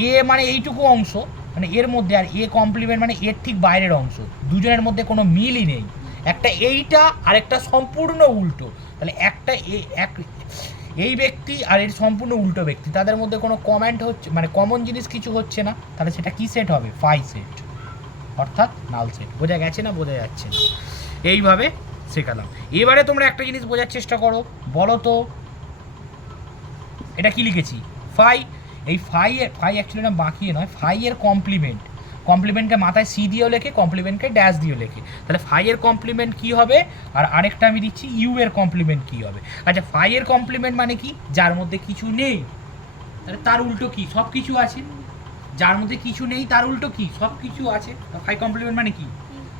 এ মানে এইটুকু অংশ, মানে এর মধ্যে, আর এ কমপ্লিমেন্ট মানে এর ঠিক বাইরের অংশ, দুজনের মধ্যে কোনো মিলই নেই। একটা এইটা আর একটা সম্পূর্ণ উল্টো, তাহলে একটা এই ব্যক্তি আর এর সম্পূর্ণ উল্টো ব্যক্তি, তাদের মধ্যে কোনো কমেন্ট হচ্ছে, মানে কমন জিনিস কিছু হচ্ছে না, তাহলে সেটা কি সেট হবে? ফাই সেট, অর্থাৎ নাল সেট। বোঝা গেছে না বোঝা যাচ্ছে না? এইভাবে শেখালাম। এবারে তোমরা একটা জিনিস বোঝার চেষ্টা করো, বলো তো এটা কি লিখেছি? ফাই। এই ফাই অ্যাকচুয়ালি না বাঁকিয়ে নয়, ফাই এর কমপ্লিমেন্টকে মাথায় সি দিয়েও লেখে, কমপ্লিমেন্টকে ড্যাশ দিয়েও লেখে। তাহলে ফাই এর কমপ্লিমেন্ট কী হবে, আর আরেকটা আমি দিচ্ছি ইউ এর কমপ্লিমেন্ট কী হবে। আচ্ছা, ফাই এর কমপ্লিমেন্ট মানে কি? যার মধ্যে কিছু নেই, তাহলে তার উল্টো কি? সব কিছু আছে। যার মধ্যে কিছু নেই তার উল্টো কি? সব কিছু আছে। ফাই কমপ্লিমেন্ট মানে কি?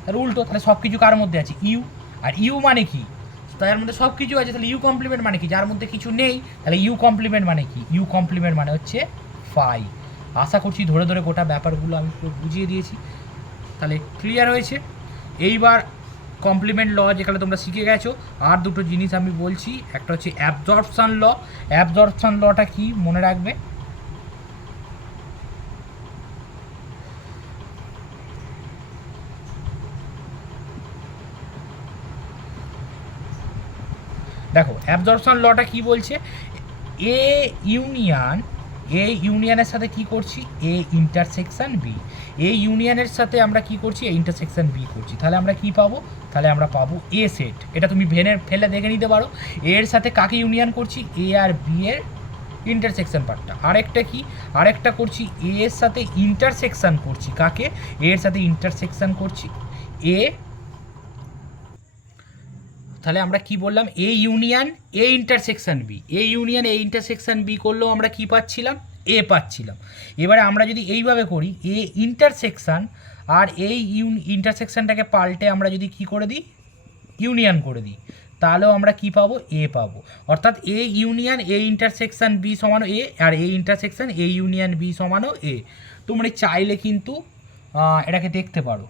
তার উল্টো। তাহলে সব কিছু কার মধ্যে আছে? ইউ। আর ইউ মানে কি? তার মধ্যে সব কিছু আছে, তাহলে ইউ কমপ্লিমেন্ট মানে কি? যার মধ্যে কিছু নেই, তাহলে ইউ কমপ্লিমেন্ট মানে কি? ইউ কমপ্লিমেন্ট মানে হচ্ছে ফাই। আশা করছি ধরে ধরে গোটা ব্যাপারগুলো আমি পুরো বুঝিয়ে দিয়েছি, তাহলে ক্লিয়ার হয়েছে। এইবার কমপ্লিমেন্ট ল যেখানে তোমরা শিখে গেছো, আর দুটো জিনিস আমি বলছি। একটা হচ্ছে অ্যাবজর্পশন ল। অ্যাবজর্পশন লটা কি মনে রাখবে? দেখো অ্যাবজর্পশন লটা কি বলছে, এ ইউনিয়নের সাথে কি করছি? এ ইন্টারসেকশন বি। এ ইউনিয়নের সাথে আমরা কি করছি? এ ইন্টারসেকশন বি করছি। তাহলে আমরা কি পাবো? তাহলে আমরা পাবো এ সেট। এটা তুমি ফেলে দেখে নিতে পারো। এর সাথে কাকে ইউনিয়ন করছি? এ আর বি এর ইন্টারসেকশন পার্টটা। আরেকটা কি? আরেকটা করছি এ এর সাথে ইন্টারসেকশন করছি কাকে? এর সাথে ইন্টারসেকশন করছি এ। তাহলে আমরা কি বললাম? A union A intersection B. A union A intersection B করলেও আমরা কি পাচ্ছিলাম? এ পাচ্ছিলাম। এবারে আমরা যদি এইভাবে করি, এ ইন্টারসেকশন আর এই ইন্টারসেকশনটাকে পাল্টে আমরা যদি কি করে দিই? ইউনিয়ন করে দিই, তাহলেও আমরা কি পাবো? এ পাবো। অর্থাৎ A union A intersection B সমানো এ, আর A intersection A union B সমানো এ। তোমরা চাইলে কিন্তু এটাকে দেখতে পারো,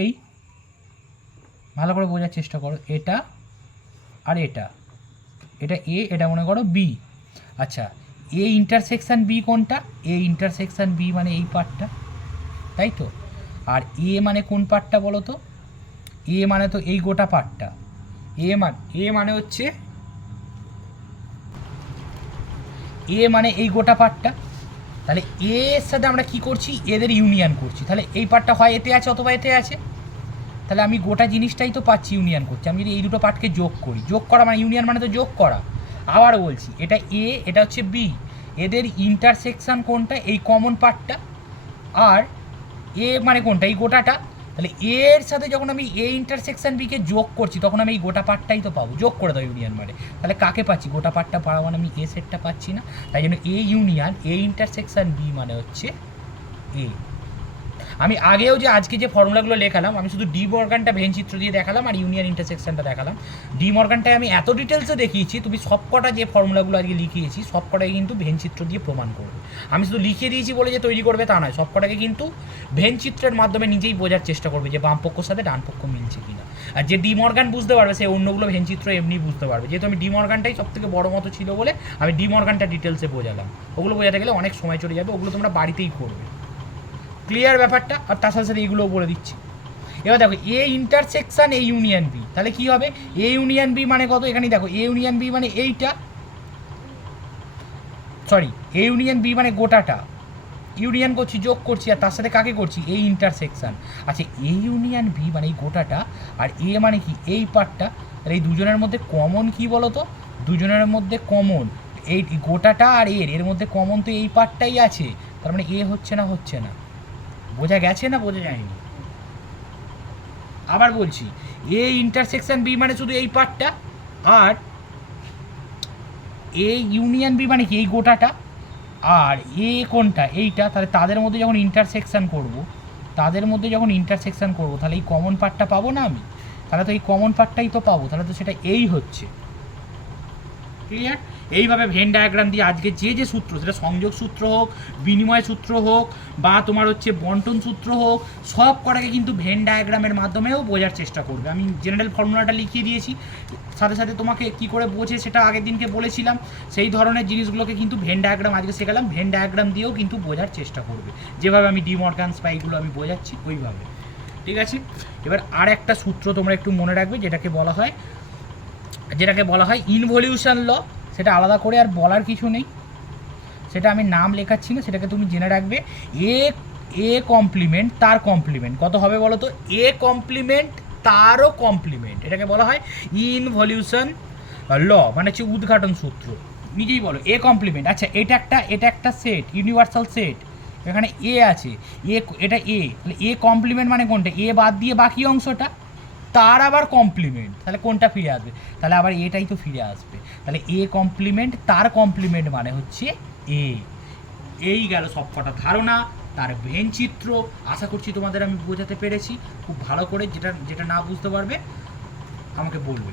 এই ভালো করে বোঝার চেষ্টা করো, এটা আর এটা এ, এটা মনে করো বি। আচ্ছা, এ ইন্টারসেকশন বি কোনটা? এ ইন্টারসেকশন বি মানে এই পার্টটা, তাই তো। আর এ মানে কোন পার্টটা বলো তো? এ মানে তো এই গোটা পার্টটা। এ মানে হচ্ছে এই গোটা পার্টটা। তাহলে এর সাথে আমরা কি করছি? এদের ইউনিয়ন করছি। তাহলে এই পার্টটা হয় এতে আছে অথবা এতে আছে, তাহলে আমি গোটা জিনিসটাই তো পাচ্ছি ইউনিয়ন করছি। আমি যদি এই দুটো পার্টকে যোগ করা মানে ইউনিয়ন মানে তো যোগ করা। আবার বলছি, এটা এ, এটা হচ্ছে বি, এদের ইন্টারসেকশন কোনটা? এই কমন পার্টটা। আর এ মানে কোনটা, এই গোটাটা। তাহলে এর সাথে যখন আমি এ ইন্টারসেকশন বিকে যোগ করছি তখন আমি এই গোটা পার্টটাই তো পাবো, যোগ করে দাও ইউনিয়ন মানে। তাহলে কাকে পাচ্ছি, গোটা পার্টটা পাওয়া মানে আমি এ সেটটা পাচ্ছি না। তাই জন্য A union A intersection B মানে হচ্ছে এ। আমি আগেও যে আজকে যে ফর্মুলাগুলো লেখালাম, আমি শুধু ডি মর্গানটা ভেন চিত্র দিয়ে দেখালাম আর ইউনিয়ন ইন্টারসেকশনটা দেখালাম। ডি মর্গানটায় আমি এত ডিটেলসে দেখিয়েছি, তুমি সবকটা যে ফর্মুলাগুলো আজকে লিখিয়েছি সবকটাই কিন্তু ভেন চিত্র দিয়ে প্রমাণ করবে। আমি শুধু লিখিয়ে দিয়েছি বলে যে তৈরি করবে তা নয়, সবকটাকে কিন্তু ভেন চিত্রের মাধ্যমে নিজেই বোঝার চেষ্টা করবে যে বাম পক্ষর সাথে ডান পক্ষ মিলছে কিনা। আর যে ডি মর্গান বুঝতে পারবে সে অন্যগুলো ভেন চিত্র এমনি বুঝতে পারবে। যেহেতু আমি ডি মর্গানটাই সব থেকে বড় মতো ছিল বলে আমি ডি মর্গানটা ডিটেলসে বোঝালাম। ওগুলো বোঝাতে গেলে অনেক সময় চলে যাবে, ওগুলো তোমরা বাড়িতেই করবে। ক্লিয়ার ব্যাপারটা? আর তার সাথে সাথে এইগুলোও বলে দিচ্ছি। এবার দেখো A intersection A union B, তাহলে কি হবে, এ ইউনিয়ন বি মানে কত, এখানে দেখো এ ইউনিয়ন বি মানে এইটা, সরি এ ইউনিয়ন বি মানে গোটাটা, ইউনিয়ন করছি যোগ করছি আর তার সাথে কাকে করছি, এই ইন্টারসেকশন। আচ্ছা এ ইউনিয়ন বি মানে এই গোটাটা আর এ মানে কি এই পার্টটা, তাহলে এই দুজনের মধ্যে কমন কি বলো তো, দুজনের মধ্যে কমন এই গোটাটা আর এর মধ্যে কমন তো এই পার্টটাই আছে, তার মানে এ হচ্ছে না, হচ্ছে না। বোঝা গেছে না বোঝা যায়নি? আবার বলছি, এ ইন্টারসেকশন বি মানে শুধু এই পার্টটা, আর এ ইউনিয়ন বি মানে কি এই গোটাটা, আর এ কোনটা এইটা। তাহলে তাদের মধ্যে যখন ইন্টারসেকশন করব, তাহলে এই কমন পার্টটা পাবো না আমি, তাহলে তো এই কমন পার্টটাই তো পাবো, তাহলে তো সেটা এই হচ্ছে। ক্লিয়ার? এইভাবে ভেন ডায়াগ্রাম দিয়ে আজকে যে যে সূত্র, সেটা সংযোগ সূত্র হোক, বিনিময় সূত্র হোক, বা তোমার হচ্ছে বন্টন সূত্র হোক, সব কটাকে কিন্তু ভেন ডায়াগ্রামের মাধ্যমেও বোঝার চেষ্টা করবে। আমি জেনারেল ফর্মুলাটা লিখিয়ে দিয়েছি, সাথে সাথে তোমাকে কি করে বোঝে সেটা আগের দিনকে বলেছিলাম। সেই ধরনের জিনিসগুলোকে কিন্তু ভেন ডায়াগ্রাম আজকে শেখালাম, ভেন ডায়াগ্রাম দিয়েও কিন্তু বোঝার চেষ্টা করবে, যেভাবে আমি ডি মর্গানস বা এইগুলো আমি বোঝাচ্ছি ওইভাবে। ঠিক আছে? এবার আর একটা সূত্র তোমরা একটু মনে রাখবে, যেটাকে বলা হয় ইনভলিউশন ল। সেটা আলাদা করে আর বলার কিছু নেই, সেটা আমি নাম লেখাচ্ছি না, সেটাকে তুমি জেনে রাখবে। এ কমপ্লিমেন্ট তার কমপ্লিমেন্ট কত হবে বলো তো, এ কমপ্লিমেন্ট তারও কমপ্লিমেন্ট, এটাকে বলা হয় ইনভলিউশন ল, মানে হচ্ছে উদ্ঘাটন সূত্র। নিজেই বলো এ কমপ্লিমেন্ট। আচ্ছা এটা একটা সেট, ইউনিভার্সাল সেট, এখানে এ আছে, এটা তাহলে এ কমপ্লিমেন্ট মানে কোনটা, এ বাদ দিয়ে বাকি অংশটা তার আবার কমপ্লিমেন্ট, তাহলে কোনটা ফিরে আসবে, তাহলে আবার এটাই তো ফিরে আসবে। তাহলে এ কমপ্লিমেন্ট তার কমপ্লিমেন্ট মানে হচ্ছে এ। এই গেল সব কটা ধারণা, তার ভেন চিত্র। আশা করছি তোমাদের আমি বোঝাতে পেরেছি খুব ভালো করে। যেটা না বুঝতে পারবে আমাকে বলবে।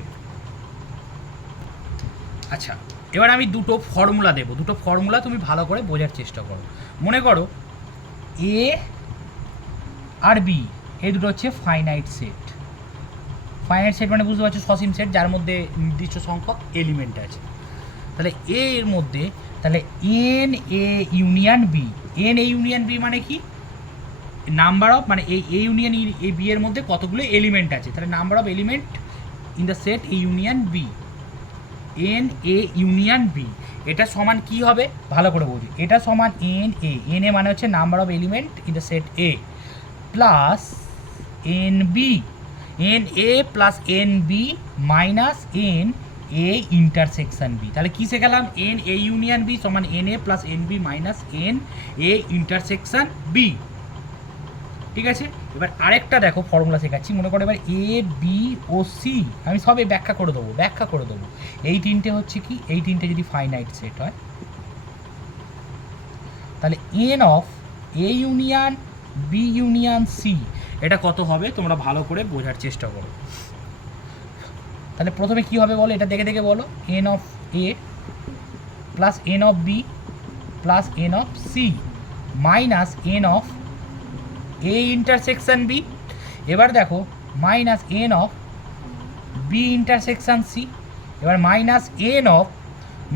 আচ্ছা এবার আমি দুটো ফর্মুলা দেবো, দুটো ফর্মুলা তুমি ভালো করে বোঝার চেষ্টা করো। মনে করো এ আর বি এই দুটো হচ্ছে ফাইনাইট সেট। ফাইনাইট সেট মানে বুঝতে পারছো সসীম সেট, যার মধ্যে নির্দিষ্ট সংখ্যক এলিমেন্ট আছে। তাহলে এর মধ্যে তাহলে N A union B, N A union B মানে কি, নাম্বার অফ, মানে এই এ ইউনিয়ন এই বি এর মধ্যে কতগুলো এলিমেন্ট আছে, তাহলে number of element in the set A union B, N A union B. এটা সমান কি হবে ভালো করে বলছি, এটা সমান এন এ মানে হচ্ছে number of element in the set A, plus N B, N A plus N B minus N A intersection B. তাহলে কী শেখালাম, এন এ ইউনিয়ন বি সমান N A plus N B minus N A intersection B. ঠিক আছে? এবার আরেকটা দেখো formula শেখাচ্ছি, মনে করো এবার এ বি ও সি, আমি সবে ব্যাখ্যা করে দেবো। এই তিনটে হচ্ছে কি, এই তিনটে যদি ফাইনাইট সেট হয় তাহলে n of A union B union C এটা কত হবে তোমরা ভালো করে বোঝার চেষ্টা করো। তাহলে প্রথমে কি হবে বলো, এটা দেখে বলো, n of A plus n of B plus n of C minus n of A intersection B. এবার দেখো minus n of B intersection C, এবার মাইনাস এন অফ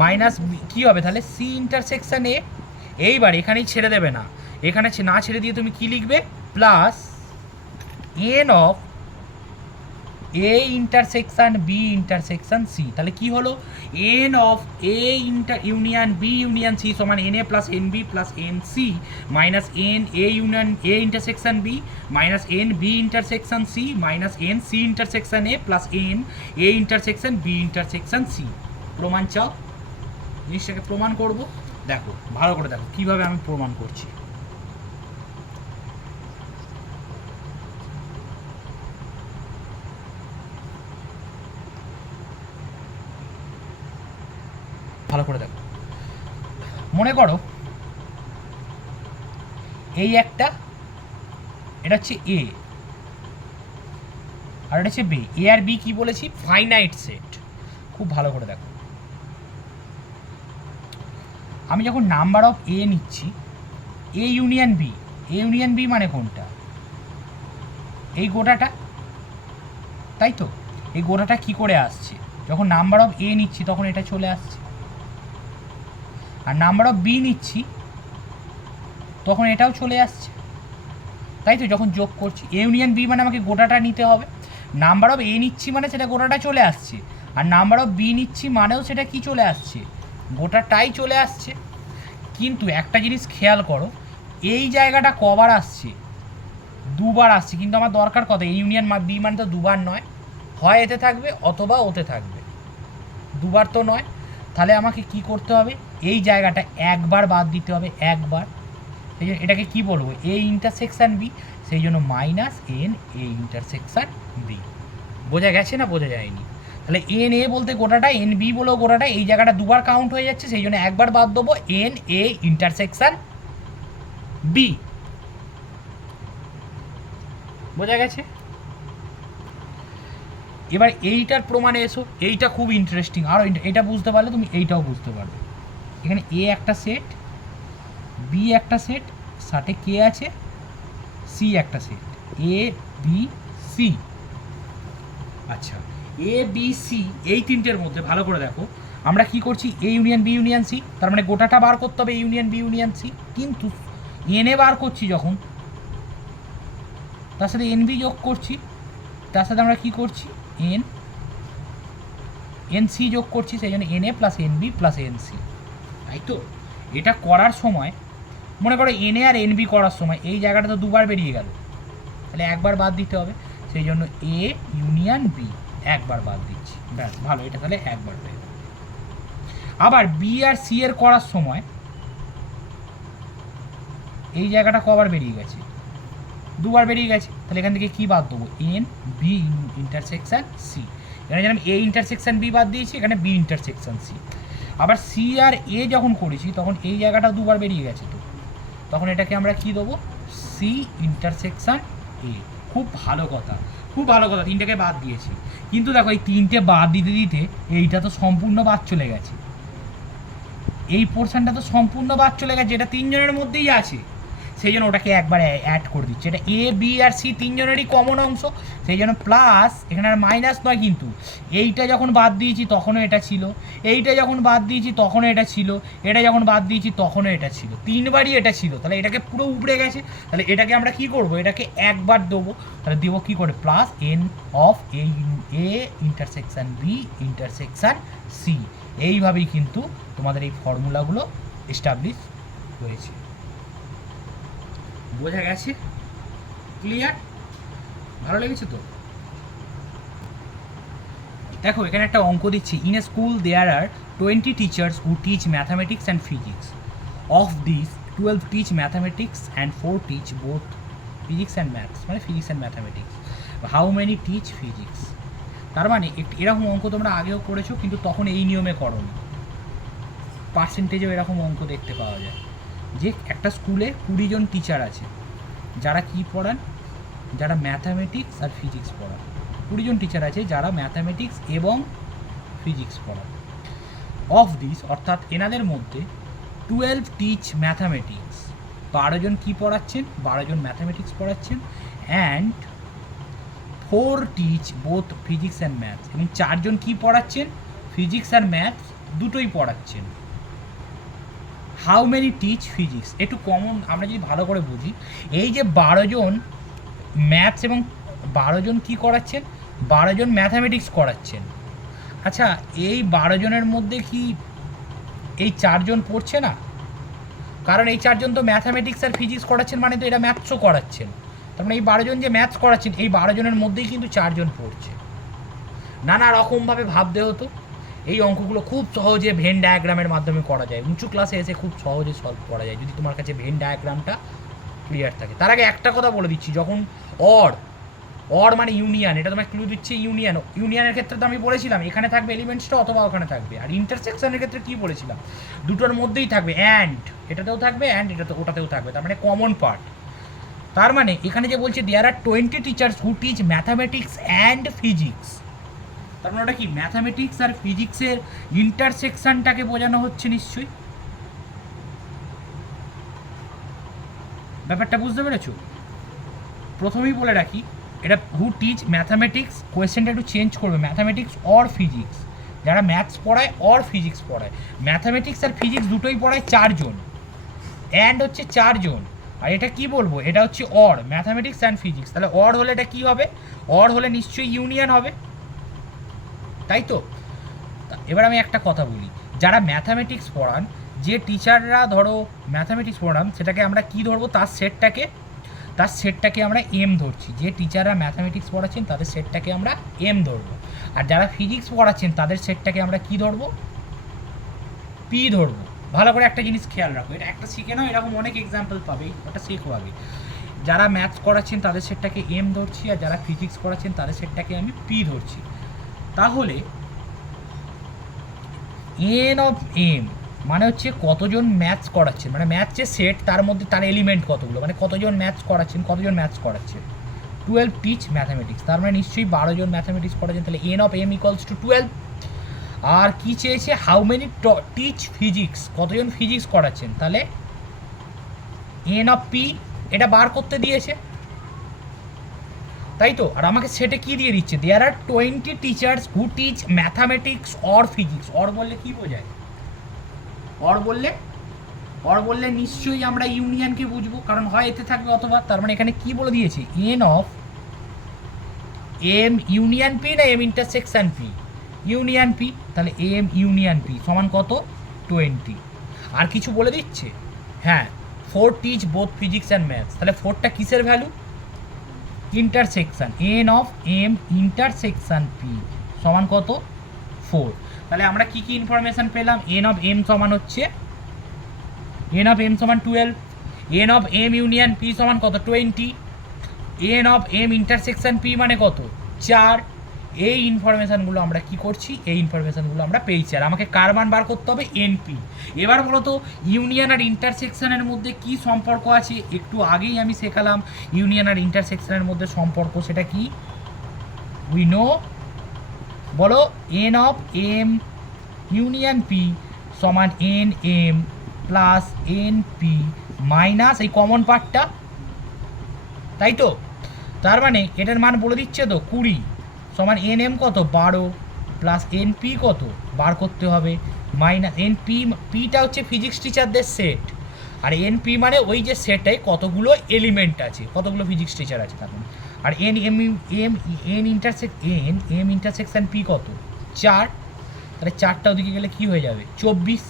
মাইনাস কী হবে তাহলে সি ইন্টারসেকশন এ। এইবার এখানেই ছেড়ে দেবে না, এখানে না ছেড়ে দিয়ে তুমি কি লিখবে, plus n of A intersection B intersection C. তাহলে কি হলো, n of A union B union C সমান N A plus N B plus n C minus N A union A intersection B minus n B intersection C minus n C intersection A plus n A intersection B intersection C. প্রমাণ চাও? জিনিসটাকে প্রমাণ করব, দেখো ভালো করে দেখো কীভাবে আমি প্রমাণ করছি। ভালো করে দেখো, মনে করো এই একটা, এটা হচ্ছে এ আর এটা হচ্ছে বি। এ আর বি কি বলেছি? Finite set. খুব ভালো করে দেখো, আমি যখন নাম্বার অফ এ নিচ্ছি, A union B, A union B মানে কোনটা? এই গোটাটা, তাই তো? এই গোটাটা কি করে আসছে? যখন নাম্বার অফ এ নিচ্ছি তখন এটা চলে আসছে, আর নাম্বার অফ বি নিচ্ছি তখন এটাও চলে আসছে, তাই তো? যখন যোগ করছি এ ইউনিয়ন বি মানে আমাকে গোটাটা নিতে হবে। নাম্বার অফ এ নিচ্ছি মানে সেটা গোটাটা চলে আসছে, আর নাম্বার অফ বি নিচ্ছি মানেও সেটা কি চলে আসছে? গোটাটাই চলে আসছে। কিন্তু একটা জিনিস খেয়াল করো, এই জায়গাটা কবার আসছে? দুবার আসছে। কিন্তু আমার দরকার কত? এই ইউনিয়ন বি মানে তো দুবার নয়, হয় এতে থাকবে অথবা ওতে থাকবে, দুবার তো নয়। তাহলে আমাকে কি করতে হবে? এই জায়গাটা একবার বাদ দিতে হবে, একবার। সেই জন্য এটাকে কী বলবো? এ ইন্টারসেকশান বি, সেই জন্য minus N A intersection B. বোঝা গেছে না বোঝা যায়নি? তাহলে এন এ বলতে গোটাটা, এন বি বলেও গোটাটা, এই জায়গাটা দুবার কাউন্ট হয়ে যাচ্ছে, সেই জন্য একবার বাদ দেবো এন এ ইন্টারসেকশান বি। বোঝা গেছে? এবার এইটার প্রমাণে এসো, এইটা খুব ইন্টারেস্টিং। আর এটা বুঝতে পারলে তুমি এইটাও বুঝতে পারবে। এখানে এ একটা সেট, বি একটা সেট, সাথে কে আছে? সি একটা সেট, এ বি সি। আচ্ছা, এ বি সি এই তিনটের মধ্যে ভালো করে দেখো, আমরা কি করছি? A union B union C, তার মানে গোটাটা বার করতে হবে, ইউনিয়ন বি ইউনিয়ন সি। কিন্তু এনে বার করছি যখন, তার সাথে এন বি যোগ করছি, তার সাথে আমরা কি করছি? এন সি যোগ করছি, সেই জন্য n A plus N B plus n C, তাই তো? এটা করার সময় মনে করো এন এ আর এন বি করার সময় এই জায়গাটা তো দুবার বেরিয়ে গেল, তাহলে একবার বাদ দিতে হবে, সেই জন্য এ ইউনিয়ন বি একবার বাদ দিচ্ছি, ব্যাস ভালো, এটা তাহলে একবার হয়ে গেল। আবার বি আর সি এর করার সময় এই জায়গাটা কবার বেরিয়ে গেছে? দুবার বেরিয়ে গেছে, তাহলে এখান থেকে কী বাদ দেবো? N B intersection C. এখানে যেন এ ইন্টারসেকশান বি বাদ দিয়েছি, এখানে বি ইন্টারসেকশান সি। আবার সি আর এ যখন করেছি তখন এই জায়গাটা দুবার বেরিয়ে গেছে, তো তখন এটাকে আমরা কি দেবো? C intersection A. খুব ভালো কথা, খুব ভালো কথা, তিনটেকে বাদ দিয়েছি। কিন্তু দেখো এই তিনটে বাদ দিতে দিতে এইটা তো সম্পূর্ণ বাদ চলে গেছে, এই পোর্শনটা তো সম্পূর্ণ বাদ চলে গেছে, এটা তিনজনের মধ্যেই আছে, সেই জন্য ওটাকে একবার অ্যাড করে দিচ্ছে। এটা A B R C তিনজনেরই common অংশ, সেই জন্য প্লাস, এখানে আর মাইনাস নয়। কিন্তু এইটা যখন বাদ দিয়েছি তখনও এটা ছিল, এইটা যখন বাদ দিয়েছি তখনও এটা ছিল, এটা যখন বাদ দিয়েছি তখনও এটা ছিল, তিনবারই এটা ছিল, তাহলে এটাকে পুরো উপড়ে গেছে। তাহলে এটাকে আমরা কি করব? এটাকে একবার দেবো, তাহলে দেবো কী করে? Plus n of A intersection B intersection C. এইভাবেই কিন্তু তোমাদের এই ফর্মুলাগুলো এস্টাবলিশ হয়েছে। বোঝা গেছে? ক্লিয়ার? ভালো লেগেছে তো? দেখো এখানে একটা অঙ্ক দিচ্ছি। In a school there are 20 teachers who teach mathematics and physics. Of this 12 teach mathematics and 4 teach both physics and maths, মানে physics and mathematics. How many teach physics? তার মানে এরকম অঙ্ক তোমরা আগেও করেছো, কিন্তু তখন এই নিয়মে করোনি। পার্সেন্টেজেও এরকম অঙ্ক দেখতে পাওয়া যায় যে একটা স্কুলে 20 জন টিচার আছে, যারা কি পড়ান? যারা ম্যাথামেটিক্স আর ফিজিক্স পড়ান। 20 জন টিচার আছে যারা ম্যাথামেটিক্স এবং ফিজিক্স পড়ান। অফ দিস, অর্থাৎ এনাদের মধ্যে 12 টিচ ম্যাথামেটিক্স, 12 জন কী পড়াচ্ছেন? 12 জন ম্যাথামেটিক্স পড়াচ্ছেন। And 4 teach both physics and maths, এবং 4 জন কী পড়াচ্ছেন? ফিজিক্স আর ম্যাথস দুটোই পড়াচ্ছেন। How many teach physics? একটু কমন আমরা যদি ভালো করে বুঝি, এই যে 12 জন ম্যাথস এবং 12 জন কী করাচ্ছেন? 12 জন ম্যাথামেটিক্স করাচ্ছেন। আচ্ছা, এই 12 জনের মধ্যে কি এই 4 জন পড়ছে না? কারণ এই 4 জন তো ম্যাথামেটিক্স আর ফিজিক্স করাচ্ছেন, মানে তো এরা ম্যাথসও করাচ্ছেন। তার মানে এই 12 জন যে ম্যাথস করাচ্ছেন, এই 12 জনের মধ্যেই কিন্তু 4 জন পড়ছে। নানা রকমভাবে ভাবতে হতো। এই অঙ্কগুলো খুব সহজে ভেন ডায়াগ্রামের মাধ্যমে করা যায়, উঁচু ক্লাসে এসে খুব সহজে সলভ করা যায় যদি তোমার কাছে ভেন ডায়াগ্রামটা ক্লিয়ার থাকে। তার আগে একটা কথা বলে দিচ্ছি, যখন অর অর মানে ইউনিয়ন, এটা তোমায় ক্লু দিচ্ছে ইউনিয়ন। ইউনিয়নের ক্ষেত্রে তো আমি বলেছিলাম এখানে থাকবে এলিমেন্টসটা অথবা ওখানে থাকবে, আর ইন্টারসেকশনের ক্ষেত্রে কী বলেছিলাম দুটোর মধ্যেই থাকবে, অ্যান্ড এটাতেও থাকবে অ্যান্ড ওটাতেও থাকবে, তার মানে কমন পার্ট। তার মানে এখানে যে বলছে দেয়ার are 20 teachers who teach mathematics and physics, তার মানে ওটা কি ম্যাথামেটিক্স আর ফিজিক্সের ইন্টারসেকশনটাকে বোঝানো হচ্ছে নিশ্চয়ই। ব্যাপারটা বুঝতে পেরেছো? প্রথমেই বলে রাখি এটা হু টিচ ম্যাথামেটিক্স, কোয়েশ্চেনটা একটু চেঞ্জ করবে, ম্যাথামেটিক্স অর ফিজিক্স, যারা ম্যাথস পড়ায় অর ফিজিক্স পড়ায়, ম্যাথামেটিক্স আর ফিজিক্স দুটোই পড়ায় 4 জন, অ্যান্ড হচ্ছে 4 জন, আর এটা কি বলবো এটা হচ্ছে অর, ম্যাথামেটিক্স অ্যান্ড ফিজিক্স, তাহলে অর হলে এটা কি হবে, অর হলে নিশ্চয়ই ইউনিয়ন হবে, তাই তো? এবার আমি একটা কথা বলি, যারা ম্যাথামেটিক্স পড়ান, যে টিচাররা ধরো ম্যাথামেটিক্স পড়ান সেটাকে আমরা কি ধরবো, তার সেটটাকে আমরা এম ধরছি, যে টিচাররা ম্যাথামেটিক্স পড়াচ্ছেন তাদের সেটটাকে আমরা এম ধরবো, আর যারা ফিজিক্স পড়াচ্ছেন তাদের সেটটাকে আমরা কি ধরবো, পি ধরবো। ভালো করে একটা জিনিস খেয়াল রাখো, এটা একটা শিখে নাও, এরকম অনেক এক্সাম্পল পাবে, ওটা শেখো আগে। যারা ম্যাথস করাচ্ছেন তাদের সেটটাকে এম ধরছি, আর যারা ফিজিক্স করাচ্ছেন তাদের সেটটাকে আমি পি ধরছি। তাহলে এন অফ এম মানে হচ্ছে কতজন ম্যাথস করাচ্ছেন, মানে ম্যাথস যে সেট তার মধ্যে তার এলিমেন্ট কতগুলো, মানে কতজন ম্যাথস করাচ্ছেন, 12 টিচ ম্যাথামেটিক্স, তার মানে নিশ্চয়ই 12 জন ম্যাথামেটিক্স করাচ্ছেন, তাহলে n of M equals to 12। আর কি চেয়েছে, হাউ মেনি টিচ ফিজিক্স, কতজন ফিজিক্স করাচ্ছেন, তাহলে এন অফ পি, এটা বার করতে দিয়েছে, তাই তো? আর আমাকে সেটা কি দিয়ে দিচ্ছে, দেয়ার are 20 teachers who teach mathematics or physics. Or বললে কি বোঝায়, অর বললে নিশ্চয়ই আমরা ইউনিয়নকে বুঝবো, কারণ হয় এতে থাকবে অথবা, তার মানে এখানে কি বলে দিয়েছে, n of M union P না M intersection P, union P, তাহলে এম ইউনিয়ন পি সমান কত, 20। আর কিছু বলে দিচ্ছে, হ্যাঁ 4 teach both physics and maths, তাহলে 4টা কিসের value, intersection, n of M intersection P সমান কত, 4। তাহলে আমরা কি কি ইনফরমেশান পেলাম, এন অফ এম সমান হচ্ছে, এন অফ এম সমান 12, n of M union P সমান কত, 20, n of M intersection P মানে কত, 4। এই ইনফরমেশানগুলো আমরা কি করছি, এই ইনফরমেশানগুলো আমরা পেয়েছি, আর আমাকে কার মান বার করতে হবে, এনপি। এবার বলো তো ইউনিয়ন আর ইন্টারসেকশনের মধ্যে কি সম্পর্ক আছে, একটু আগেই আমি শেখালাম ইউনিয়ন আর ইন্টারসেকশনের মধ্যে সম্পর্ক, সেটা কি, উই নো, বলো, n of M union P সমান n M plus n P minus এই কমন পার্টটা, তাই তো? তার মানে এটার মান বলে দিচ্ছে তো 20 সমান এন এম কত, 12 প্লাস এন পি কত বার করতে হবে, মাইনাস এন পি, পিটা হচ্ছে ফিজিক্স টিচারদের সেট, আর এন পি মানে ওই যে সেটাই কতগুলো এলিমেন্ট আছে, কতগুলো ফিজিক্স টিচার আছে তখন, আর n M M n intersection P কত, 4, তাহলে 4টা ওদিকে গেলে কী হয়ে যাবে, 24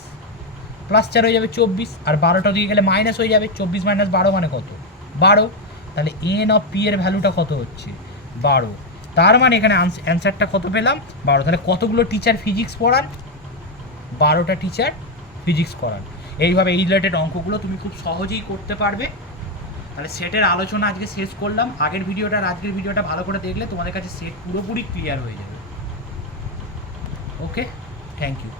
প্লাস 4 হয়ে যাবে 24, আর 12টা ওদিকে গেলে মাইনাস হয়ে যাবে, 24 মাইনাস 12 মানে কত, 12, তাহলে এন অফ পি এর ভ্যালুটা কত হচ্ছে, 12। তার মানে এখানে অ্যান্সারটা কত পেলাম, 12। তাহলে কতগুলো টিচার ফিজিক্স পড়ান, 12টা টিচার ফিজিক্স করান। এইভাবে এই রিলেটেড অঙ্কগুলো তুমি খুব সহজেই করতে পারবে। তাহলে সেটের আলোচনা আজকে শেষ করলাম, আগের ভিডিওটা আর আজকের ভিডিওটা ভালো করে দেখলে তোমাদের কাছে সেট পুরোপুরি ক্লিয়ার হয়ে যাবে। ওকে, থ্যাংক ইউ।